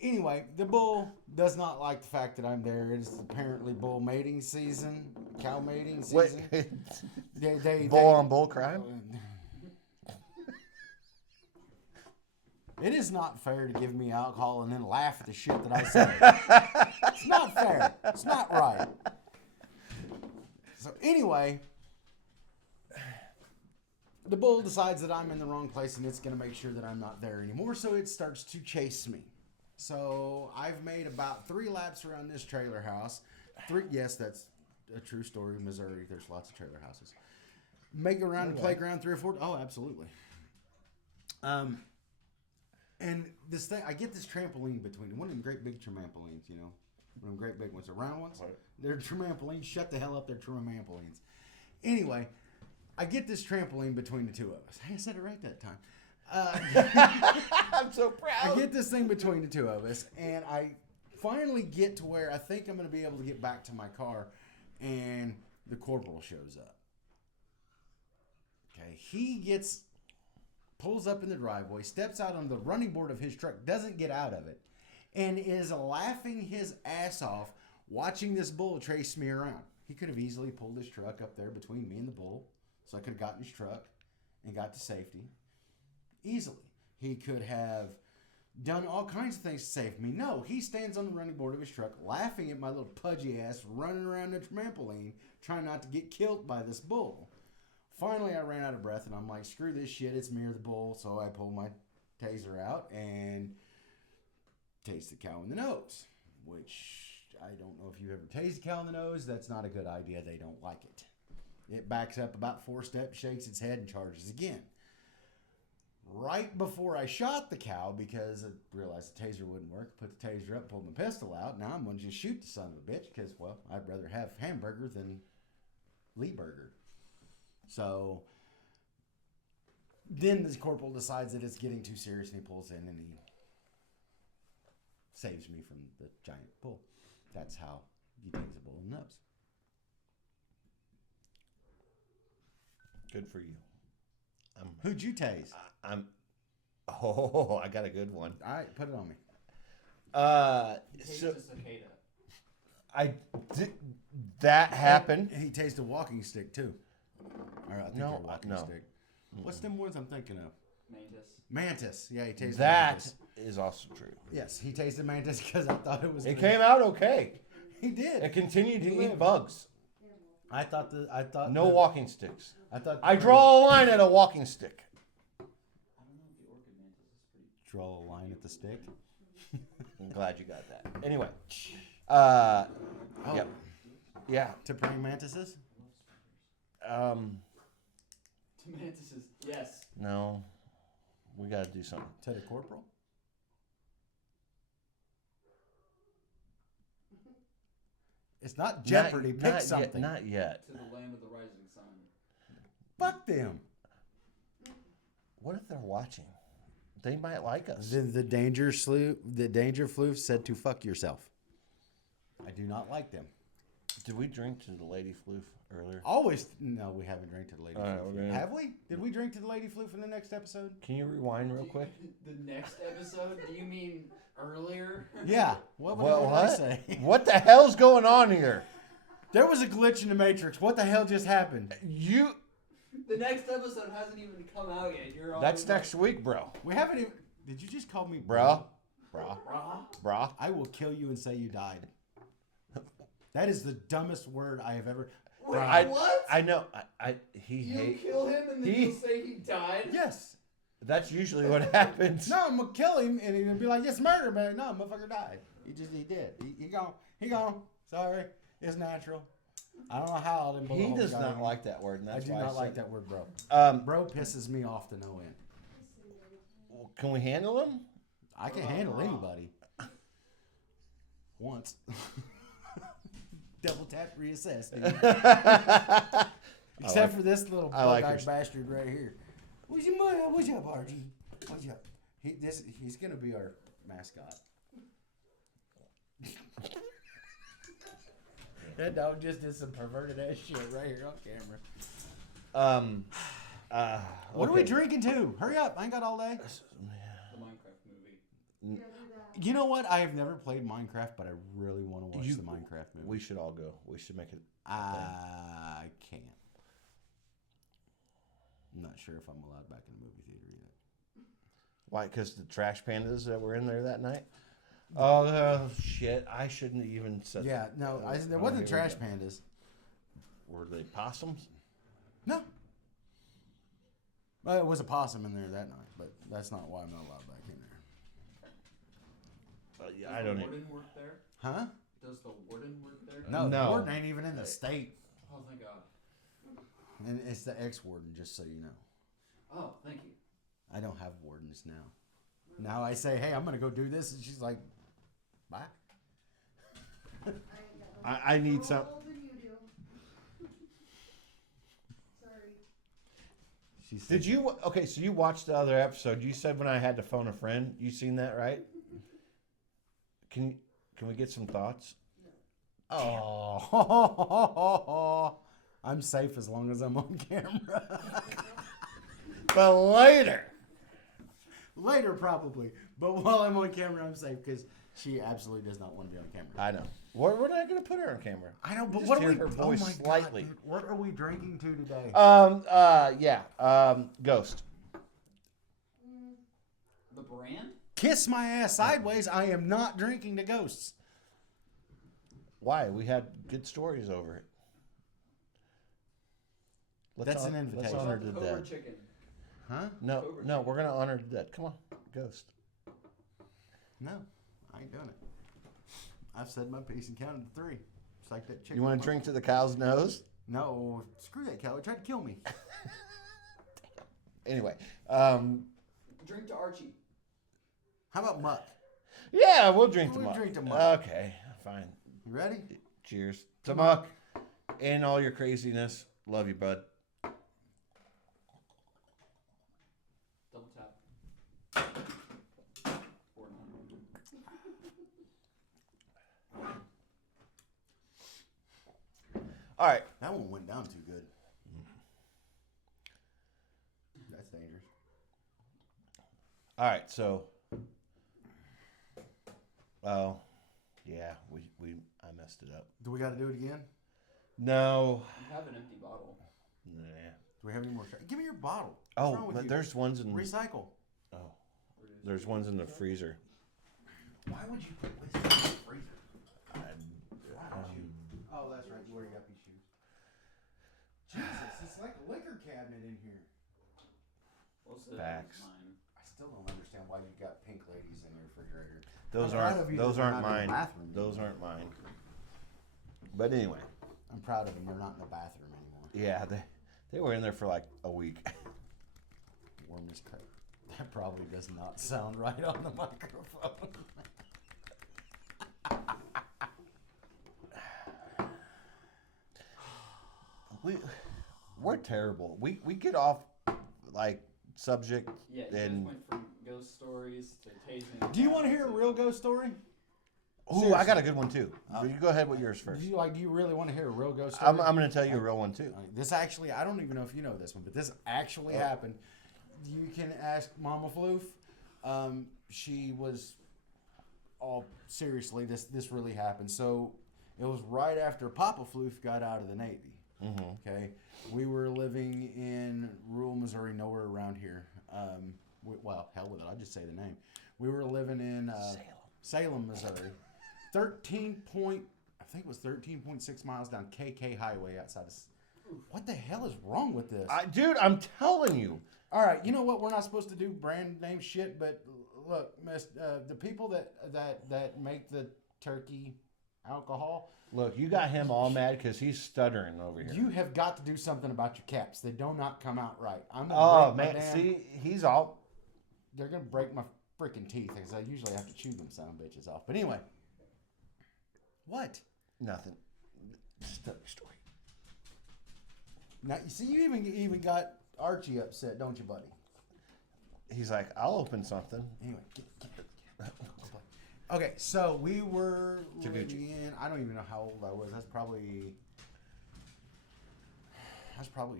Anyway, the bull does not like the fact that I'm there. It is apparently bull mating season, cow mating season. Wait. They Bull on bull crime? It is not fair to give me alcohol and then laugh at the shit that I say. It's not fair. It's not right. So anyway, the bull decides that I'm in the wrong place and it's going to make sure that I'm not there anymore. So it starts to chase me. So I've made about 3 laps around this trailer house. 3, yes, that's a true story. Missouri, there's lots of trailer houses. Make it around the playground 3 or 4. Oh, absolutely. And this thing, I get this trampoline between one of them great big trampolines, you know, one of them great big ones, the round ones. Right. They're trampolines. Shut the hell up, they're trampolines. Anyway, I get this trampoline between the two of us. Hey, I said it right that time. I'm so proud. I get this thing between the two of us, and I finally get to where I think I'm going to be able to get back to my car, and the corporal shows up. Okay, he pulls up in the driveway, steps out on the running board of his truck, doesn't get out of it, and is laughing his ass off watching this bull chase me around. He could have easily pulled his truck up there between me and the bull, so I could have gotten his truck and got to safety. Easily. He could have done all kinds of things to save me. No, he stands on the running board of his truck laughing at my little pudgy ass running around the trampoline trying not to get killed by this bull. Finally, I ran out of breath and I'm like, screw this shit, it's me or the bull. So I pulled my taser out and tased the cow in the nose, which I don't know if you ever tased a cow in the nose. That's not a good idea. They don't like it. It backs up about 4 steps, shakes its head, and charges again. Right before I shot the cow, because I realized the taser wouldn't work, put the taser up, pulled my pistol out. Now I'm going to just shoot the son of a bitch because, well, I'd rather have hamburger than Lee burger. So then the corporal decides that it's getting too serious and he pulls in and he saves me from the giant bull. That's how you tase a bull in the nose. Good for you. Who'd you tase? I got a good one. All right, put it on me. Tased So a cicada. I did that happen. He tased a walking stick too. Or I think No, they're a walking no. stick. What's them ones I'm thinking of? Mantis. Mantis. Yeah, he tased a That mantis. is also true. Yes, he tasted mantis because I thought it was. It gonna- came out okay. He did. It continued to He eat lived. bugs. I thought. No walking sticks. I thought. I draw a line at a walking stick. I don't know if the orchid mantis is pretty. Draw a line at the stick. I'm glad you got that. Anyway, Oh, yep, yeah. to praying mantises. To mantises. Yes. No, we got to do something. To the corporal. It's not Jeopardy. Pick not something. Yet, not yet. To the land of the rising sun. Fuck them. What if they're watching? They might like us. The danger floof said to fuck yourself. I do not like them. Did we drink to the lady floof earlier? Always. No, we haven't drank to the lady All right, floof. we're gonna- Have we? Did we drink to the lady floof in the next episode? Can you rewind real quick? The next episode? Do you mean earlier? Yeah. What did I say? What the hell's going on here? There was a glitch in the Matrix. What the hell just happened? The next episode hasn't even come out yet. You're all That's next week, bro. We haven't even. Did you just call me Bruh. Bruh. Bruh. I will kill you and say you died. That is the dumbest word I have ever. Wait, Brian, what? I know. He You hates. kill him and then he- you'll say he died? Yes. That's usually what happens. No, I'm gonna kill him, and he'll be like, "It's murder, man." No, motherfucker died. He did. He gone. He gone. Sorry, it's natural. I don't know how. I didn't He bullet does hole not guy. like that word, and I that's do why not I like said that word, bro. Bro pisses me off to no end. Can we handle him? I can handle anybody. Once. Double tap, reassess, dude. Except for this little I like bug-eyed your- bastard right here. What's up, Archie? What's up? He's gonna be our mascot. That dog just did some perverted ass shit right here on camera. What are we okay. drinking to? Hurry up! I ain't got all day. The Minecraft movie. You know what? I have never played Minecraft, but I really want to watch the Minecraft movie. We should all go. We should make it. I can't. I'm not sure if I'm allowed back in the movie theater yet. Why? Because the trash pandas that were in there that night. Oh shit! I shouldn't have even said. Yeah, that. no, there Oh, wasn't here we trash go. pandas. Were they possums? No. Well, it was a possum in there that night, but that's not why I'm not allowed back in there. Yeah, Does I the don't. warden work there? Huh? Does the warden work there? No, No. the warden ain't even in the state. Oh, thank God. And it's the ex-warden, just so you know. Oh, thank you. I don't have wardens now. Now I say, hey, I'm going to go do this, and she's like, bye. I need some. More old than you do. Sorry. She said, Did you? Okay, so you watched the other episode. You said when I had to phone a friend. You seen that, right? Can we get some thoughts? Oh, I'm safe as long as I'm on camera. But later. Later, probably. But while I'm on camera, I'm safe because she absolutely does not want to be on camera. I know. We're not going to put her on camera. I know, but Just what are hear we? her voice oh my slightly. God, dude, what are we drinking to today? Ghost. The brand? Kiss my ass sideways. I am not drinking to ghosts. Why? We had good stories over it. That's an Let's invitation. honor The the Cobra dead. chicken. Huh? No, we're gonna honor the dead. Come on, Ghost. No, I ain't doing it. I've said my piece and counted to 3. It's like that chicken. You want to drink to the cow's nose? No, screw that cow. It tried to kill me. Anyway, Drink to Archie. How about muck? yeah, we'll drink to We'll muck. drink to muck. Okay, fine. You ready? Cheers to muck and all your craziness. Love you, bud. Double tap. Or not. All right. That one went down too good. That's dangerous. All right, so, oh, yeah, I messed it up. Do we got to do it again? No, You have an empty bottle. nah. Do we have any more? Give me your bottle. What's Oh, wrong with but you? there's ones in. Recycle. Oh, there's ones in the freezer. Why would you put whiskey in the freezer? Um, Oh, that's right. You wear yuppie shoes. Jesus, it's like a liquor cabinet in here. Most of Facts. that is mine. I still don't understand why you got pink ladies in your refrigerator. those I'm proud of you those that they're aren't not in the mine. bathroom Those anymore. aren't mine. But anyway, I'm proud of them. They're not in the bathroom anymore. yeah, they were in there for like a week. Warm as crap. That probably does not sound right on the microphone. We're terrible. We get off like subject Yeah, you guys and went from ghost stories to tasting. Do you want to hear a real ghost story? ooh, I got a good one too. But you go ahead with yours first. Do you really want to hear a real ghost story? I'm going to tell you a real one too. This actually, I don't even know if you know this one, but this actually happened. You can ask Mama Floof. She was all seriously. This really happened. So it was right after Papa Floof got out of the Navy. Mm-hmm. Okay, we were living in rural Missouri, nowhere around here. Well, hell with it. I'll just say the name. We were living in Salem, Missouri. I think it was 13.6 miles down KK Highway outside of. What the hell is wrong with this? Dude, I'm telling you. All right, you know what? We're not supposed to do brand name shit, but look, the people that make the turkey alcohol. Look, you got him all mad because he's stuttering over here. You have got to do something about your caps. They do not come out right. I'm Oh, gonna man. See, he's all. They're going to break my freaking teeth because I usually have to chew them son of bitches off. But anyway. What? Nothing. Just tell your story. Now, you see, you even got Archie upset, don't you, buddy? He's like, I'll open something. Anyway, okay, so we were living Taguchi. in, I don't even know how old I was. I was probably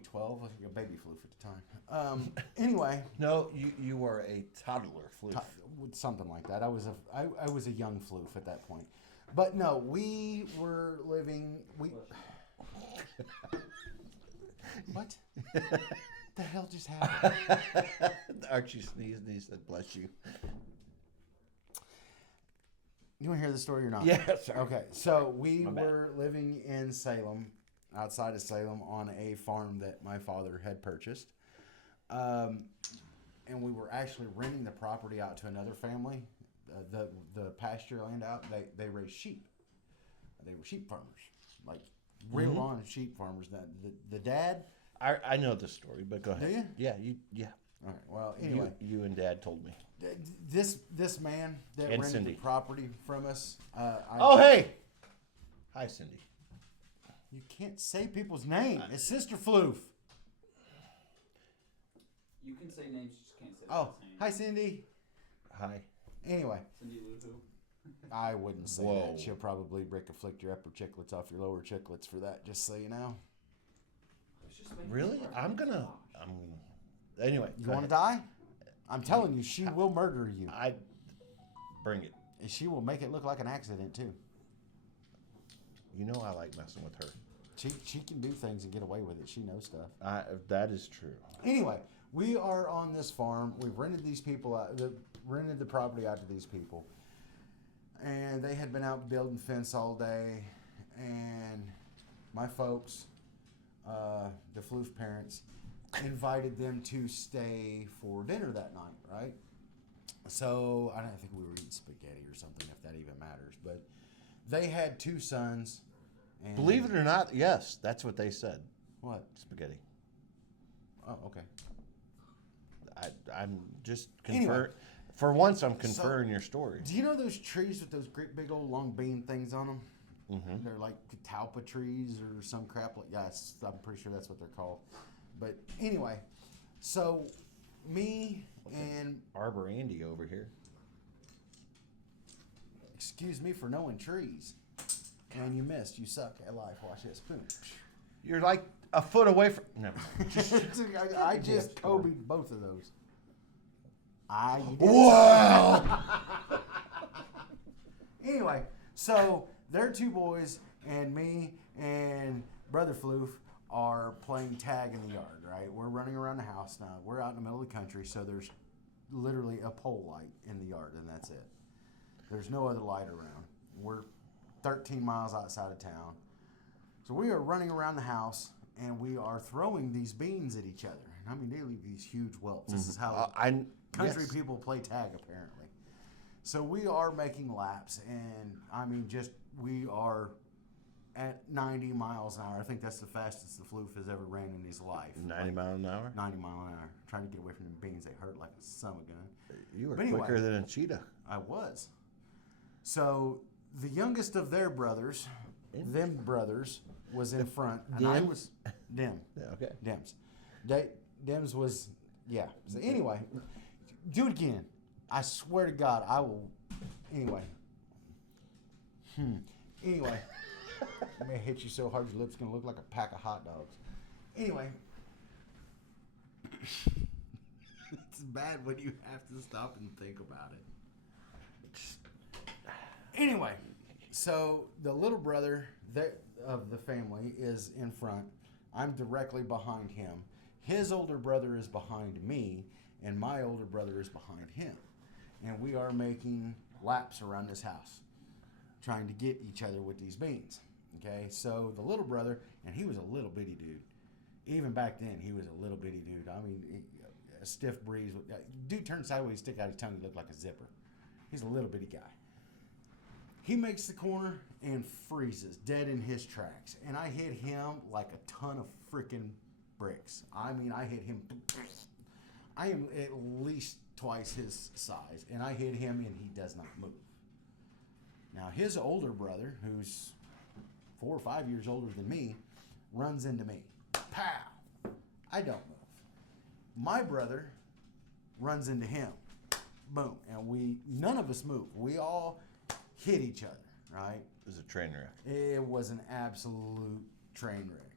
12. I think a baby Floof at the time. Anyway. No, you were a toddler, Floof. Something like that. I was a young Floof at that point. But no, we were living. What? The hell just happened? Archie sneezed and he said, bless you. You want to hear the story or not? Yeah, sorry. Okay, so we My bad. were living in Salem, outside of Salem, on a farm that my father had purchased. And we were actually renting the property out to another family. The pasture land out, they raised sheep. They were sheep farmers, like real on sheep farmers. The dad. I know the story, but go ahead. Do you? Yeah. All right. Well, anyway, You and Dad told me. this man that And rented Cindy. the property from us. Oh, hey. Hi, Cindy. You can't say people's name. It's Sister Floof. You can say names, you just can't say Oh, last name. hi Cindy. Hi. Anyway, Cindy Lou Who. I wouldn't say Whoa. that. She'll probably afflict your upper chiclets off your lower chiclets for that. Just so you know. It's just making Really? sure. I'm gonna. Anyway. You go want to ahead. die? I'm telling you, she will murder you. I bring it. And she will make it look like an accident too. You know I like messing with her. She can do things and get away with it. She knows stuff. That is true. Anyway, we are on this farm. We've rented these people out. Rented the property out to these people, and they had been out building fence all day. And my folks, the Floof parents, invited them to stay for dinner that night. Right. So I don't think we were eating spaghetti or something, if that even matters. But they had two sons. And Believe it or not, yes, that's what they said. What? Spaghetti. Oh, okay. I'm just Anyway. For once, I'm conferring your story. Do you know those trees with those great big old long bean things on them? Mm-hmm. They're like catalpa trees or some crap. Like, yes, I'm pretty sure that's what they're called. But anyway, so me and Arbor Andy over here. excuse me for knowing trees. And you missed. You suck at life. Watch this. Boom. You're like a foot away from. No. I just Kobe'd both of those. You did. Wow. Anyway, so their two boys and me and Brother Floof are playing tag in the yard, right? We're running around the house now. We're out in the middle of the country, so there's literally a pole light in the yard, and that's it. There's no other light around. We're 13 miles outside of town. So we are running around the house, and we are throwing these beans at each other. I mean, they leave these huge whelps. This is how country yes. people play tag, apparently. So we are making laps, and I mean, we are at 90 miles an hour. I think that's the fastest the Floof has ever ran in his life. 90 miles an hour? 90 mile an hour. Trying to get away from the beans. They hurt like a son of a gun. You were But anyway. quicker than a cheetah. I was. So the youngest of their brothers, them brothers, was in front. And I Them? was, them. Yeah, okay. Dems. Dems was, yeah. So anyway, do it again. I swear to God, I will. Anyway. Anyway. I'm going to hit you so hard your lips going to look like a pack of hot dogs. Anyway. It's bad when you have to stop and think about it. Anyway, so the little brother of the family is in front. I'm directly behind him. His older brother is behind me, and my older brother is behind him. And we are making laps around this house, trying to get each other with these beans. Okay, so the little brother, and he was a little bitty dude. Even back then, he was a little bitty dude. I mean, a stiff breeze. Dude turned sideways, stick out his tongue, he looked like a zipper. He's a little bitty guy. He makes the corner and freezes, dead in his tracks. And I hit him like a ton of freaking bricks. I mean, I hit him. I am at least twice his size, and I hit him, and he does not move. Now, his older brother, who's 4 or 5 years older than me, runs into me. Pow! I don't move. My brother runs into him. Boom. And none of us move. We all hit each other, right? It was a train wreck. It was an absolute train wreck.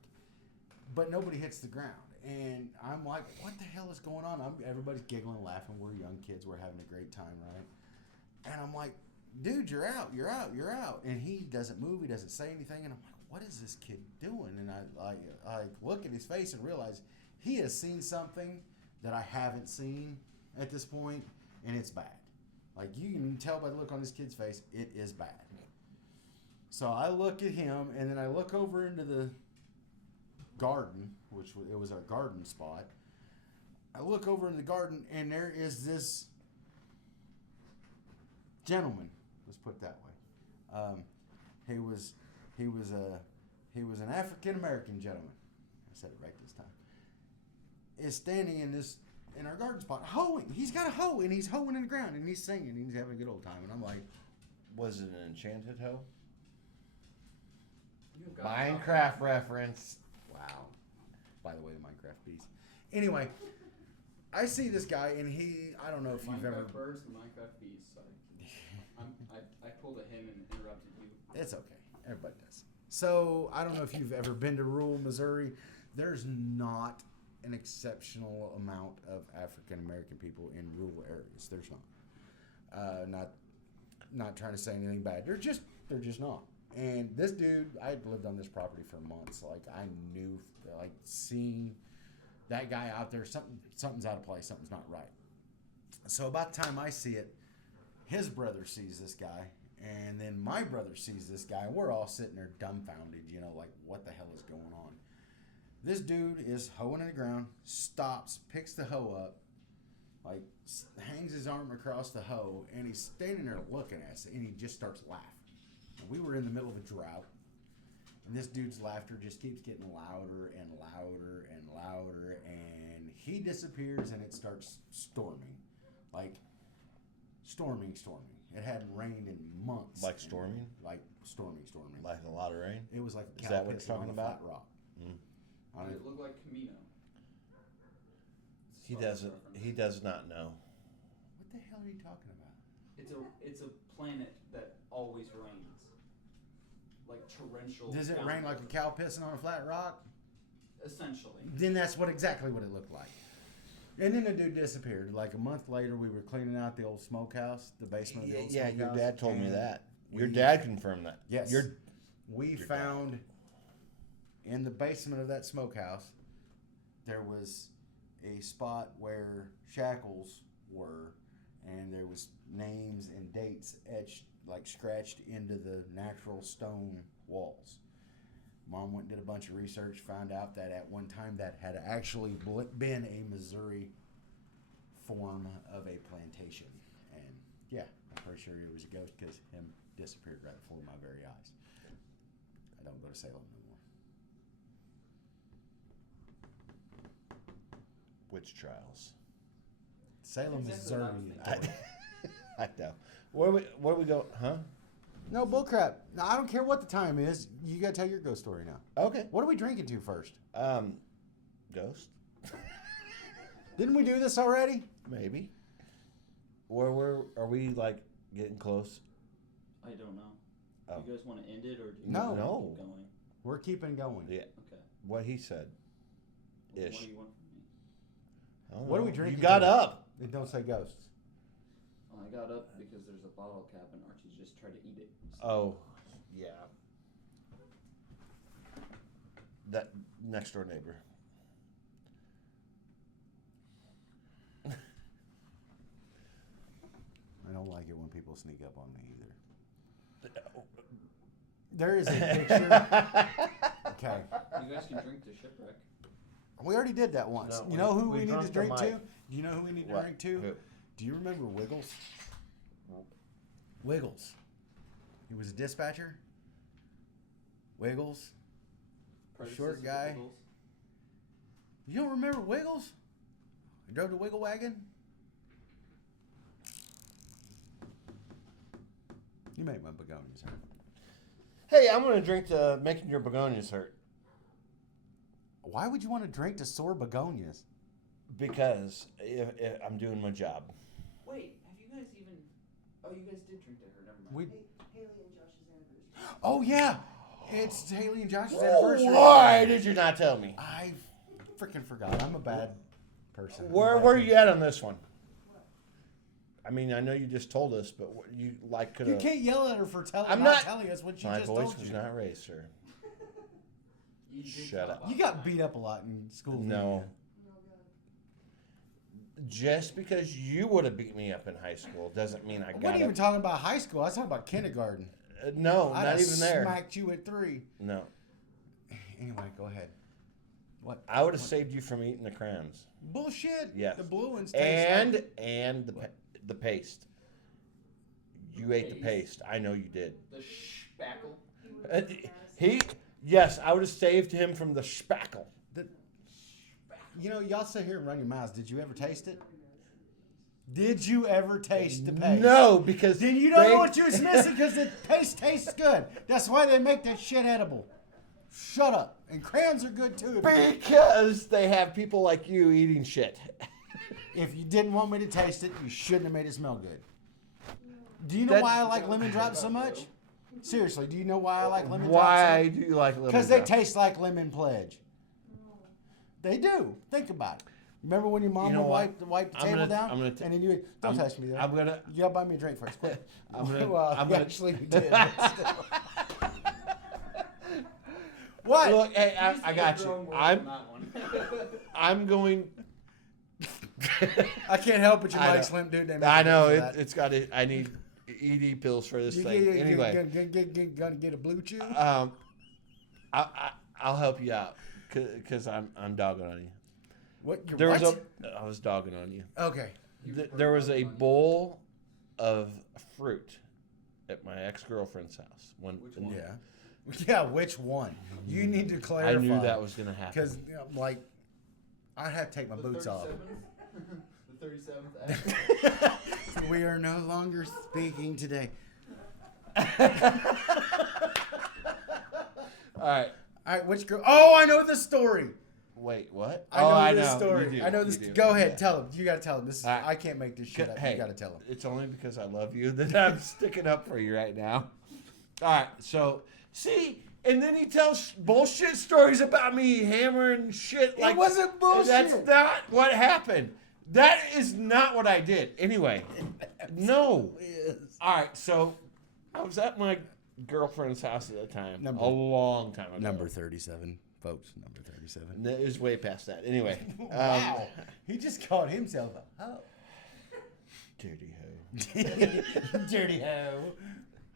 But nobody hits the ground. And I'm like, what the hell is going on? Everybody's giggling, laughing. We're young kids. We're having a great time, right? And I'm like, dude, you're out. You're out. You're out. And he doesn't move. He doesn't say anything. And I'm like, what is this kid doing? And I look at his face and realize he has seen something that I haven't seen at this point, and it's bad. Like, you can tell by the look on this kid's face, it is bad. So I look at him, and then I look over into the garden, it was our garden spot. I look over in the garden, and there is this gentleman. Let's put it that way. He was an African American gentleman. I said it right this time. Is standing in our garden spot hoeing. He's got a hoe, and he's hoeing in the ground, and he's singing, and he's having a good old time. And I'm like, Was it an enchanted hoe? You've got Minecraft reference. wow. By the way, the Minecraft piece. Anyway, I see this guy, and I don't know if you've ever. Minecraft birds and Minecraft bees. Sorry. I pulled a hymn and interrupted you. It's okay. Everybody does. So, I don't know if you've ever been to rural Missouri. There's not an exceptional amount of African American people in rural areas. There's not. Not trying to say anything bad. They're just not. And this dude, I lived on this property for months. Like, I knew, like, seeing that guy out there, something's out of place. Something's not right. So about the time I see it, his brother sees this guy, and then my brother sees this guy, and we're all sitting there dumbfounded, like, what the hell is going on? This dude is hoeing in the ground, stops, picks the hoe up, like, hangs his arm across the hoe, and he's standing there looking at us, and he just starts laughing. And we were in the middle of a drought, and this dude's laughter just keeps getting louder and louder and louder, and he disappears, and it starts storming. Like, storming. It hadn't rained in months. Like storming? Like storming. Like a lot of rain? It was like a Is cow that what pissing you're on talking a flat about? rock. Mm. Did it look like Camino? He doesn't. He does not know. What the hell are you talking about? It's a planet that always rains. Like torrential. Does it rain like a cow pissing on a flat rock? Essentially. Then that's exactly what it looked like. And then the dude disappeared. Like a month later, we were cleaning out the old smokehouse, the basement of the old Yeah, smokehouse. your dad told me and that. Your we- dad confirmed that. Yes. Your We dad. found in the basement of that smokehouse, there was a spot where shackles were, and there was names and dates etched, like scratched into the natural stone walls. Mom went and did a bunch of research, found out that at one time that had actually been a Missouri form of a plantation. And yeah, I'm pretty sure it was a ghost because him disappeared right before my very eyes. I don't go to Salem no more. witch trials. Salem, That's exactly what I Missouri. was thinking. I know. Where we go? Huh? No, bullcrap. No, I don't care what the time is. You got to tell your ghost story now. Okay. What are we drinking to first? Ghost? Didn't we do this already? Maybe. Where are we like getting close? I don't know. Oh. Do you guys want to end it or do you No. want to No. keep going? We're keeping going. Yeah. Okay. What he said. What Ish. do you want from me? I don't What are we know. drinking You got to? up. It don't say ghosts. Well, I got up because there's a bottle cap and Archie just tried to eat it. Oh, yeah. That next door neighbor. I don't like it when people sneak up on me either. There is a picture. Okay. You guys can drink to shipwreck. We already did that once. No, you know who we we need drunk to the drink to? mic. Do you know who we need to What? drink to? Who? Do you remember Wiggles? Nope. Wiggles. He was a dispatcher. Wiggles. Short guy. You don't remember Wiggles? You drove the Wiggle Wagon? You made my begonias hurt. Hey, I'm going to drink to making your begonias hurt. Why would you want to drink to sore begonias? Because if I'm doing my job. Wait, have you guys even? Oh, you guys did drink to her. Never mind. We. Haley and Josh's anniversary. Oh yeah, it's Haley and Josh's anniversary. Why did you not tell me? I freaking forgot. I'm a bad person. Where were you at on this one? I mean, I know you just told us, but you like could You have. can't yell at her for I'm not not- telling us what she My just voice told was you. not raised, sir. You did Shut talk up. about You got that. beat up a lot in school. No. No, God. Just because you would have beat me up in high school doesn't mean I I got wasn't it. even talking about high school. I was talking about kindergarten. No, I'd not have even there. Smacked you at 3. No, Anyway, go ahead. What? I would have saved you from eating the crayons. Bullshit. Yes. The blue ones taste like... And the paste. You ate the paste. I know you did. The spackle. He would've been embarrassed. He yes, I would have saved him from the spackle. You know, y'all sit here and run your mouths. Did you ever taste it? Did you ever taste the paste? No, because Then you don't they- know what you was missing because the paste tastes good. That's why they make that shit edible. Shut up. And crayons are good too. Because they have people like you eating shit. If you didn't want me to taste it, you shouldn't have made it smell good. Do you know That- why I like lemon drops so much? Seriously, do you know why I like lemon drops? Why do you like lemon Because they drops? taste like lemon pledge. They do. Think about it. Remember when your mom You know would what? wipe the I'm table gonna- down? I'm gonna and then you don't touch me there. I'm gonna. You gotta buy me a drink first. Quick. I'm gonna- well, I'm gonna- actually you did. but still. What? Look, hey, Use I the got grown you. word I'm on that one. I'm going. I can't help it. You I like know. Slim Dude. They make I a know drink for that. it's got it. I need ED pills for this You thing. Anyway, gonna get a blue chew? I'll help you out because I'm dogging on you. What? You're There what? was I was dogging on you. Okay. There was a bowl of fruit at my ex-girlfriend's house. Which one? Yeah. Yeah, which one? You need to I clarify. knew that was gonna happen. Because, like, I'd have to take my The boots off. 37th? The 37th act. We are no longer speaking today. All right. All right, which girl? Oh, I know the story. Wait, what? I know this You story. do. I know this. You do. Go ahead, Yeah. tell him. You got to tell him. This is, All right. I can't make this shit up. Hey, You got to tell him. It's only because I love you that I'm sticking up for you right now. All right, so see, and then he tells bullshit stories about me hammering shit. Like it wasn't bullshit. That's not what happened. That is not what I did. Anyway, no. All right, so I was at my girlfriend's house at the time, Number- a long time ago. Number 37, folks. Number 37. It was way past that. Anyway, Wow. He just called himself a hoe. dirty hoe. Dirty hoe.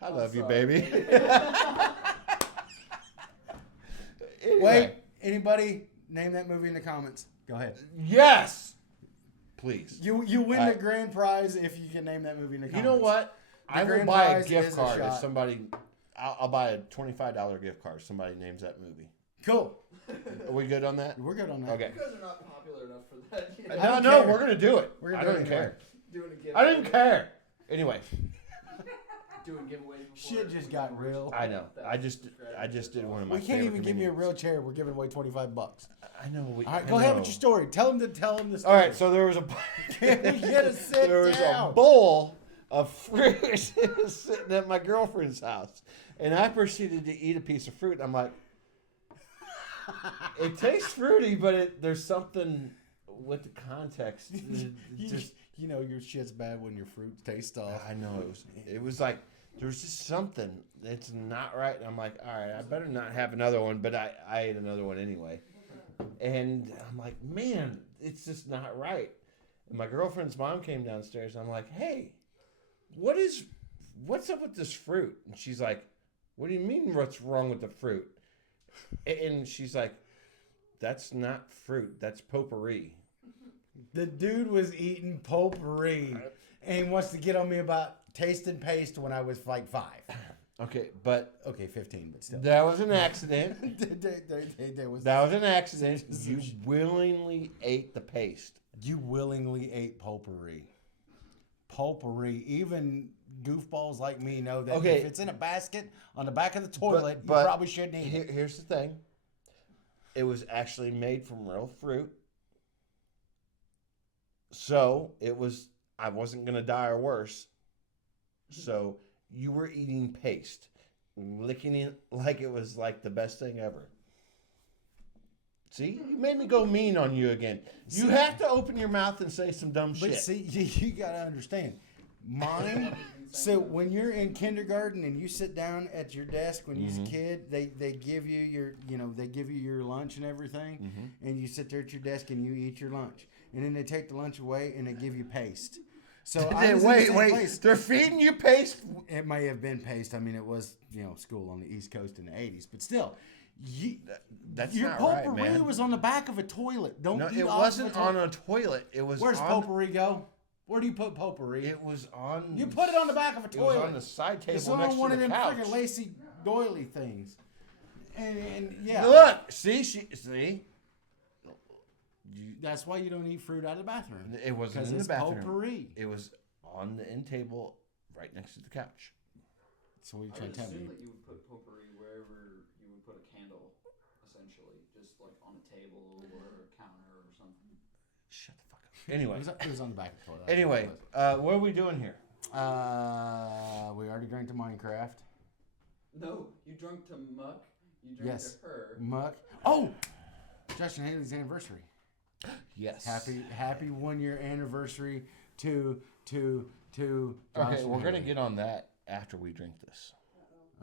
I love you, sorry. baby. Anyway, Wait, anybody name that movie in the comments? Go ahead. yes, please. You win All the right. grand prize if you can name that movie in the You comments. know what? The I will grand buy a prize gift is a card if shot. somebody. I'll buy a $25 gift card if somebody names that movie. Cool. Are we good on that? We're good on that. Okay. You guys are not popular enough for that. You know? I don't No, care. we're gonna do it. We're gonna I do it don't anyway. care. Doing a giveaway. I didn't care. Anyway, Doing giveaways. Shit just got real. I know. I just did one of my. We can't even favorite give me a comedians. real chair. We're giving away $25. All I know. right, go ahead with your story. Tell him the All story. right, so there was a. Can we get a sit There was down? a bowl of fruit sitting at my girlfriend's house, and I proceeded to eat a piece of fruit. I'm like, it tastes fruity, but there's something with the context. You know your shit's bad when your fruit tastes off. I know it was like there was just something that's not right. And I'm like, all right, I better not have another one, but I ate another one anyway. And I'm like, man, it's just not right. And my girlfriend's mom came downstairs. And I'm like, hey, what's up with this fruit? And she's like, What do you mean, what's wrong with the fruit? And she's like, that's not fruit. That's potpourri. The dude was eating potpourri, and he wants to get on me about tasting paste when I was like 5. Okay, but Okay, 15, but still. that was an accident. There was- That was an accident. You willingly ate the paste. You willingly ate potpourri. Potpourri. Even goofballs like me know that Okay. if it's in a basket on the back of the toilet, you but probably shouldn't eat it. Here's the thing. It was actually made from real fruit. So I wasn't going to die or worse. So you were eating paste, licking it like it was like the best thing ever. See, you made me go mean on you again. You have to open your mouth and say some dumb But shit. see, you got to understand. Mine, so when you're in kindergarten and you sit down at your desk when you're a kid, they give you your lunch and everything, and you sit there at your desk and you eat your lunch. And then they take the lunch away and they give you paste. So I was in the same place. They're feeding you paste. It may have been paste. I mean, it was school on the East Coast in the 80s, but still, That's your not right, potpourri man. was on the back of a toilet. Don't No, eat it off wasn't of a on toilet. a toilet. It was Where's on. potpourri go? Where do you put potpourri? It was on. You put it on the back of a It was toilet. on the side table It's next on one to of the them couch. freaking lacy doily things. And yeah, Look, see. that's why you don't eat fruit out of the bathroom. It wasn't Because in the it's bathroom. potpourri. It was on the end table, right next to the couch. So what are you I trying would to tell assume me? that you would put potpourri wherever you would put a candle, essentially, just like on a table or a counter or something. Shut the fuck up. Anyway, It was on the back of the toilet. anyway, what are we doing here? We already drank to Minecraft. No, you drunk to Muck. You drank Yes. to her. Muck. Oh, Josh and Haley's anniversary. Yes. Happy 1 year anniversary to Okay, Josh and we're gonna Haley. get on that after we drink this.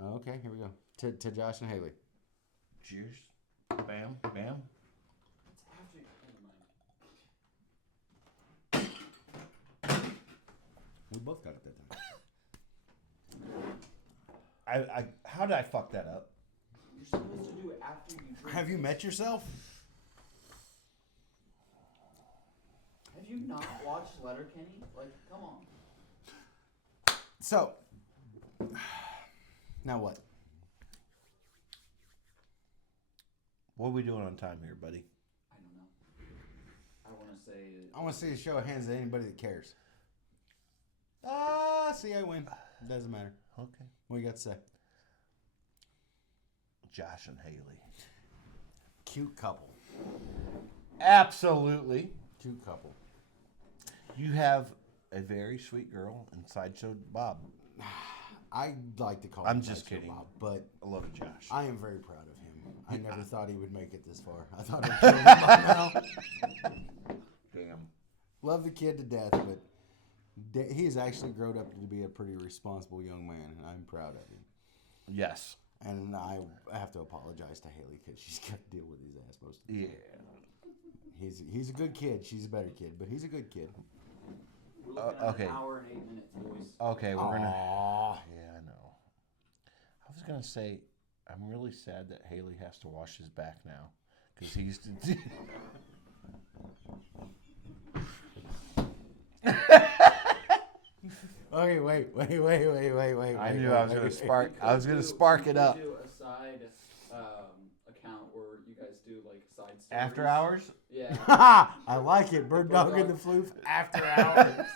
Okay, here we go. To Josh and Haley. Cheers. Bam, bam. It's after. Never mind. We both got it that time. How did I fuck that up? You're supposed to do it after you drink. Have you met yourself? Have you not watched Letterkenny? Like, come on. So, now what? What are we doing on time here, buddy? I don't know. I want to say. I want to see a show of hands to anybody that cares. See, I win. Doesn't matter. Okay. What you got to say? Josh and Haley. Cute couple. Absolutely. Cute couple. You have a very sweet girl and Sideshow Bob. I like to call I'm him just Sideshow kidding. Bob, but I love it, Josh. I am very proud of him. I never thought he would make it this far. I thought I'd kill him by now. Damn. Love the kid to death, but he has actually grown up to be a pretty responsible young man, and I'm proud of him. Yes. And I have to apologize to Haley because she's got to deal with his ass most of the Yeah. time. He's a good kid. She's a better kid, but he's a good kid. We're looking at okay. an hour and 8 minutes, boys. Okay, we're gonna. Aw. Yeah, I know. I was gonna say, I'm really sad that Haley has to wash his back now, because he used to. Okay, wait. I knew I was gonna spark. I was gonna spark it up. We do a side account where you guys do like side stories. After hours. Yeah. I like it. Bird Dog and the Floof after hours.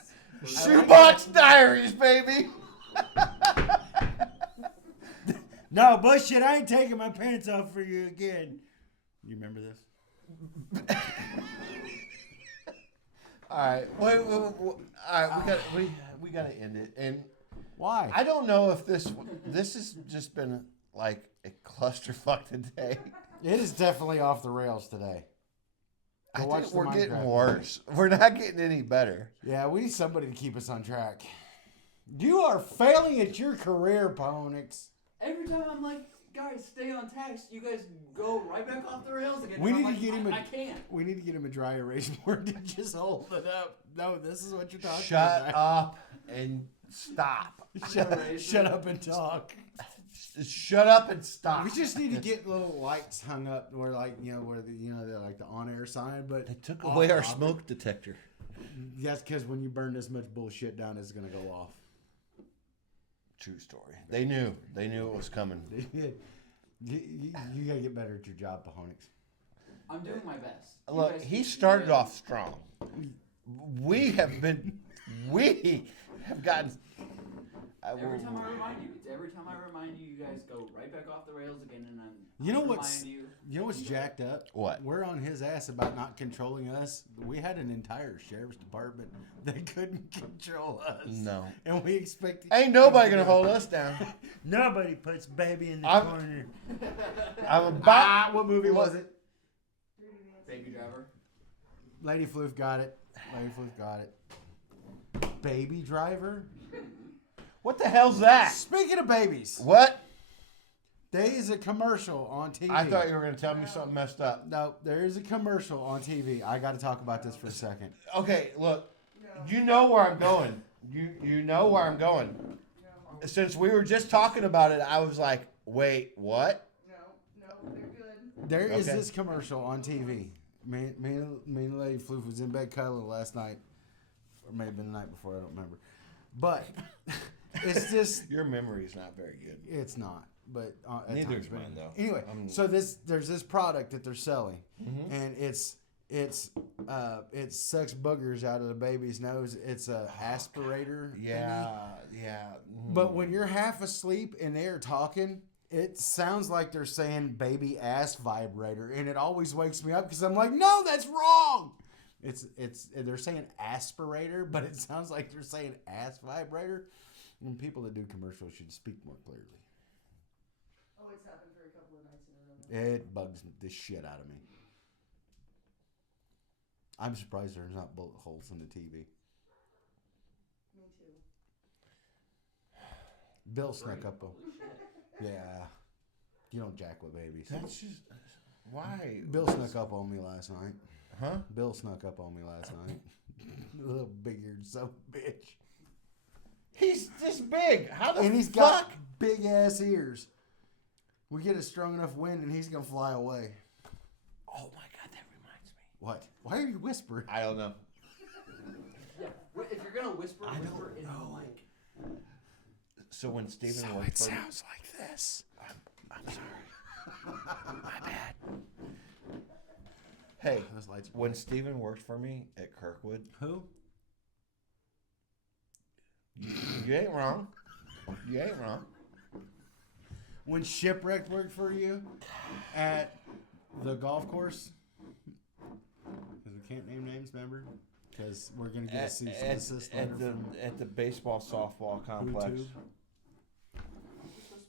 Shoebox Diaries, baby. No, bullshit. I ain't taking my pants off for you again. You remember this? All right. Wait. All right. We gotta end it. And Why? I don't know if this has just been like a clusterfuck today. It is definitely off the rails today. I Go watch think the we're getting Minecraft worse. We're not getting any better. Yeah, we need somebody to keep us on track. You are failing at your career, Ponix. Every time I'm like, guys, stay on task, you guys go right back off the rails again. We And need I'm to get him I can't. We need to get him a dry erase board to just hold it up. No, this is what you're talking Shut about. up and stop. Shut up and talk. Shut up and stop. We just need to get little lights hung up where, like, where they're like the on-air sign. But They took away our smoke detector. That's because when you burn this much bullshit down, it's gonna go off. True story. They knew. They knew it was coming. You gotta get better at your job, Pahonix. I'm doing my best. You Look, guys he keep- started you guys- off strong. We have gotten. Every time I remind you, you guys go right back off the rails again, and You know I what's remind you. you know what's jacked up? What? We're on his ass about not controlling us. We had an entire sheriff's department that couldn't control us. No. And we expect Ain't nobody gonna hold us down. Nobody puts baby in the I'm- corner. I'm about. What movie was it? Baby Driver. Lady Floof got it. Lady Floof got it. Baby Driver? What the hell's that? Speaking of babies, What? there is a commercial on TV. I thought you were gonna tell me something messed up. No, there is a commercial on TV. I got to talk about this for a second. Okay, look. You know where I'm going. You know where I'm going. Since we were just talking about it, I was like, wait, what? No, they're good. There is Okay. this commercial on TV. Me and Lady Floof was in bed cuddling last night, or maybe the night before. I don't remember. But it's just Your memory's not very good. it's not. But at Neither times, is but mine, though. Anyway, I'm- so there's this product that they're selling, Mhm. and it sucks boogers out of the baby's nose. It's a aspirator. thingy. Yeah. But when you're half asleep and they're talking, it sounds like they're saying baby ass vibrator, and it always wakes me up because I'm like, no, that's wrong. It's they're saying aspirator, but it sounds like they're saying ass vibrator. And people that do commercials should speak more clearly. Oh, it's happened for a couple of nights in a row. It bugs the shit out of me. I'm surprised there's not bullet holes in the TV. Me too. Bill snuck up on. Yeah. You don't jack with babies. That's just why. Bill snuck up on me last night. Huh? Bill snuck up on me last night. Little big-eared son of a bitch. He's this big. How the And he's fuck? got big ass ears. We get a strong enough wind and he's gonna fly away. Oh my god, that reminds me. What? Why are you whispering? I don't know. Yeah. If you're gonna whisper, whisper in the mic. So when Steven worked for me, like this. I'm sorry. My bad. Hey, Those lights. when Steven worked for me at Kirkwood, Who? you ain't wrong. You ain't wrong. When Shipwreck worked for you at the golf course? Because we can't name names, remember? Because we're gonna get a cease and desist letter from at the baseball softball complex. YouTube.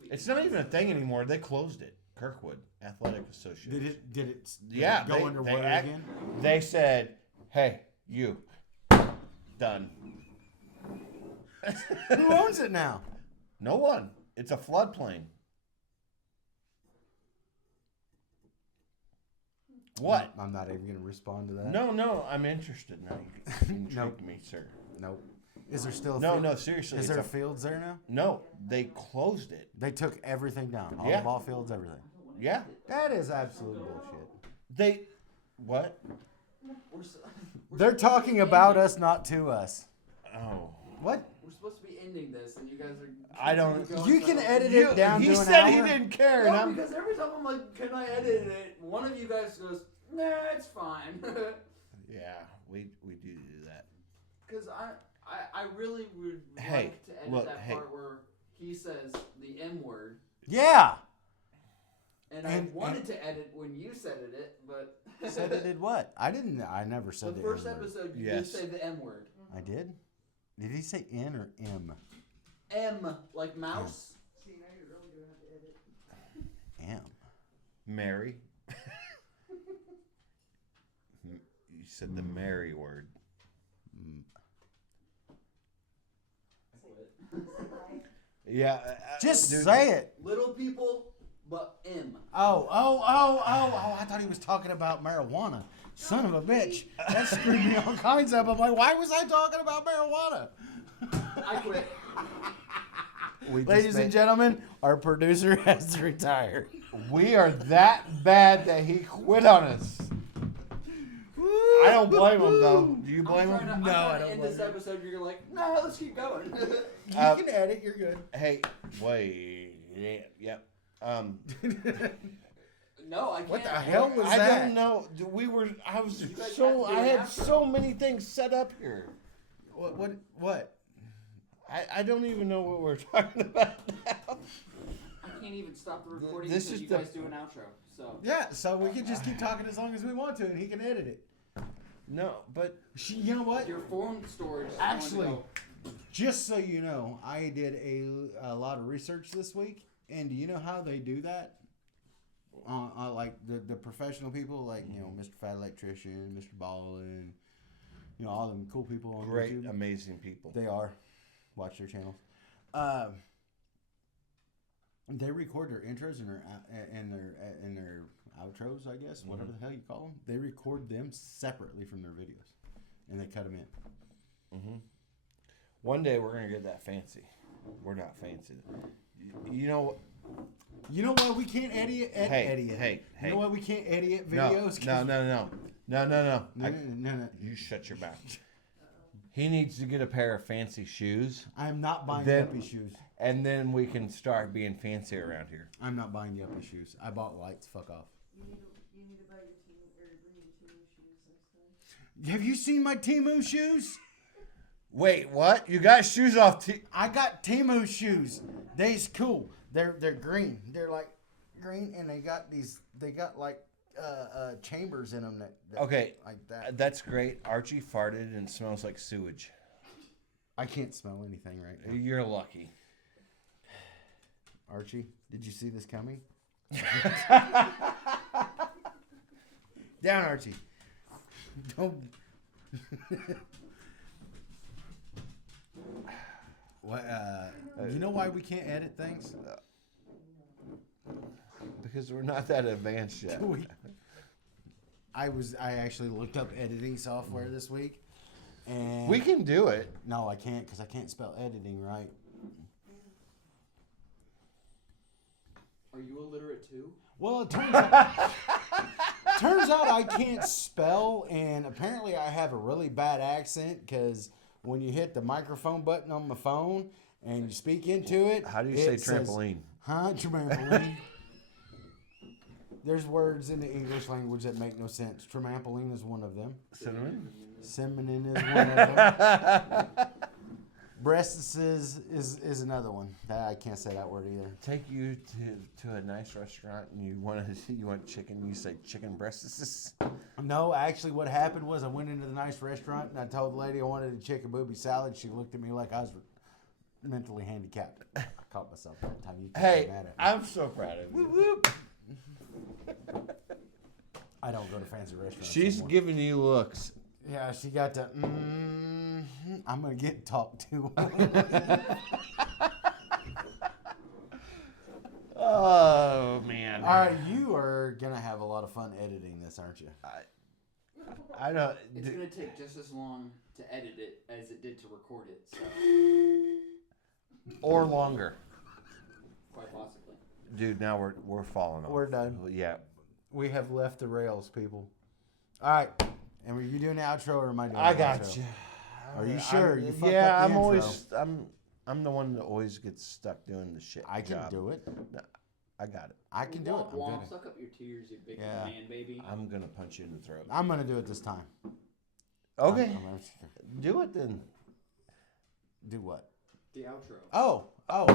It's not even a thing anymore. They closed it. Kirkwood Athletic Association. Did it Yeah, go they- underwater they act- again? They said, "Hey, you, done." Who owns it now? No one. It's a floodplain. What? I'm not even gonna respond to that. No, I'm interested now. You intrigued Nope. me, sir. Nope. Is there still a No, field? no, seriously. Is it's there a- fields there now? No, they closed it. They took everything down. All Yeah. the ball fields, everything. Yeah. That is absolute bullshit. They, what? We're They're talking about us, not to us. Oh. What? We're supposed to be ending this, and you guys are. I don't- You can edit it down He to an said hour. he didn't care, and No, I'm. because every time I'm like, "Can I edit it?" One of you guys goes, "Nah, it's fine." Yeah, we do that. Because I really would Hey, like to edit look, that hey. part where he says the M word, Yeah. and I And- wanted to edit when you said it, but Said it did what? I didn't. I never the said the first N-word. episode you Yes. did say the M word. I did. Did he say N or M? M like mouse. See, now you're really gonna have to edit. M. Mary. You said the Mary word. Mm. Yeah. Just dude, say it. Little people, but M. Oh! I thought he was talking about marijuana. Son of a bitch. That screwed me all kinds up. I'm like, why was I talking about marijuana? I quit. Ladies and gentlemen, our producer has retired. We are that bad that he quit on us. I don't blame him though. Do you blame him? I'm No, trying I to don't end blame this him. episode. You're like, no, let's keep going. You can edit. You're good. Hey, wait. Yep. No, I can't. What the hell was I that? don't know. I was You guys so. have to do I it had after. so many things set up here. What? I don't even know what we're talking about now. I can't even stop the recording This until is you the- guys do an outro. So Yeah, so we can just keep talking as long as we want to, and he can edit it. No, but You know what? your phone storage. Is Actually, going to just so you know, I did a lot of research this week, and do you know how they do that? Like the professional people, like Mr. Fat Electrician, Mr. Ballin, all them cool people on great, YouTube. amazing people. They are. Watch their channels. They record their intros and their outros, I guess, whatever the hell you call them. They record them separately from their videos, and they cut them in. Mm-hmm. One day we're gonna get that fancy. We're not fancy. You know. You know why we can't edit? Hey. You know why we can't edit No, videos? no. No. You shut your mouth. He needs to get a pair of fancy shoes, I'm not buying Then- Yuppie shoes. and then we can start being fancy around here. I'm not buying Yuppie shoes. I bought lights. Fuck off. You need to buy your team or bring your team shoes next time. Have you seen my Temu shoes? Wait, what? You got shoes off? I got Temu shoes. They's cool. They're green. They're like green, and they got like chambers in them that Okay, like that. that's great. Archie farted and smells like sewage. I can't smell anything right now. You're lucky. Archie, did you see this coming? Down, Archie. Don't. What? You know why we can't edit things? Because we're not that advanced yet. I actually looked up editing software this week, and We can do it. No, I can't because I can't spell editing right. Are you illiterate too? Well, it turns out I can't spell, and apparently I have a really bad accent because when you hit the microphone button on my phone and you speak into it, How do you it say says, trampoline? Huh? Trampoline. There's words in the English language that make no sense. Trampoline is one of them. Cinnamon? Cinnamon is one of them. Breasts is another one. I can't say that word either. Take you to a nice restaurant and you want chicken. You say chicken breasts. No, actually, what happened was I went into the nice restaurant and I told the lady I wanted a chicken booby salad. She looked at me like I was mentally handicapped. I caught myself that time. You can't Hey, get mad at me. I'm so proud of you. I don't go to fancy restaurants. She's anymore. giving you looks. Yeah, she got the. I'm gonna get talked to. Oh man. All right, you are gonna have a lot of fun editing this, aren't you? I don't. It's gonna take just as long to edit it as it did to record it. So Or longer, quite possibly. dude. Now we're falling off. We're done. Yeah. We have left the rails, people. All right, and were you doing the outro or am I doing? I the got outro? you. Are you sure? You fucked Yeah, up the I'm intro. always. I'm the one that always gets stuck doing the shit. I can job. do it. I got it. I can do it. I'm Womp, good. suck up your tears, you big Yeah. man, baby. I'm gonna punch you in the throat. I'm gonna do it this time. Okay. I'm gonna- Do it then. do what? The outro. Oh,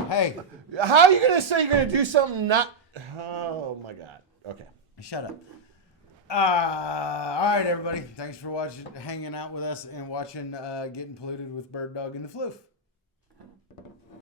hey, How are you gonna say you're gonna do something not? Oh my god. Okay. shut up. All right, everybody. Thanks for hanging out with us, and watching Getting Polluted with Bird Dog and the Floof.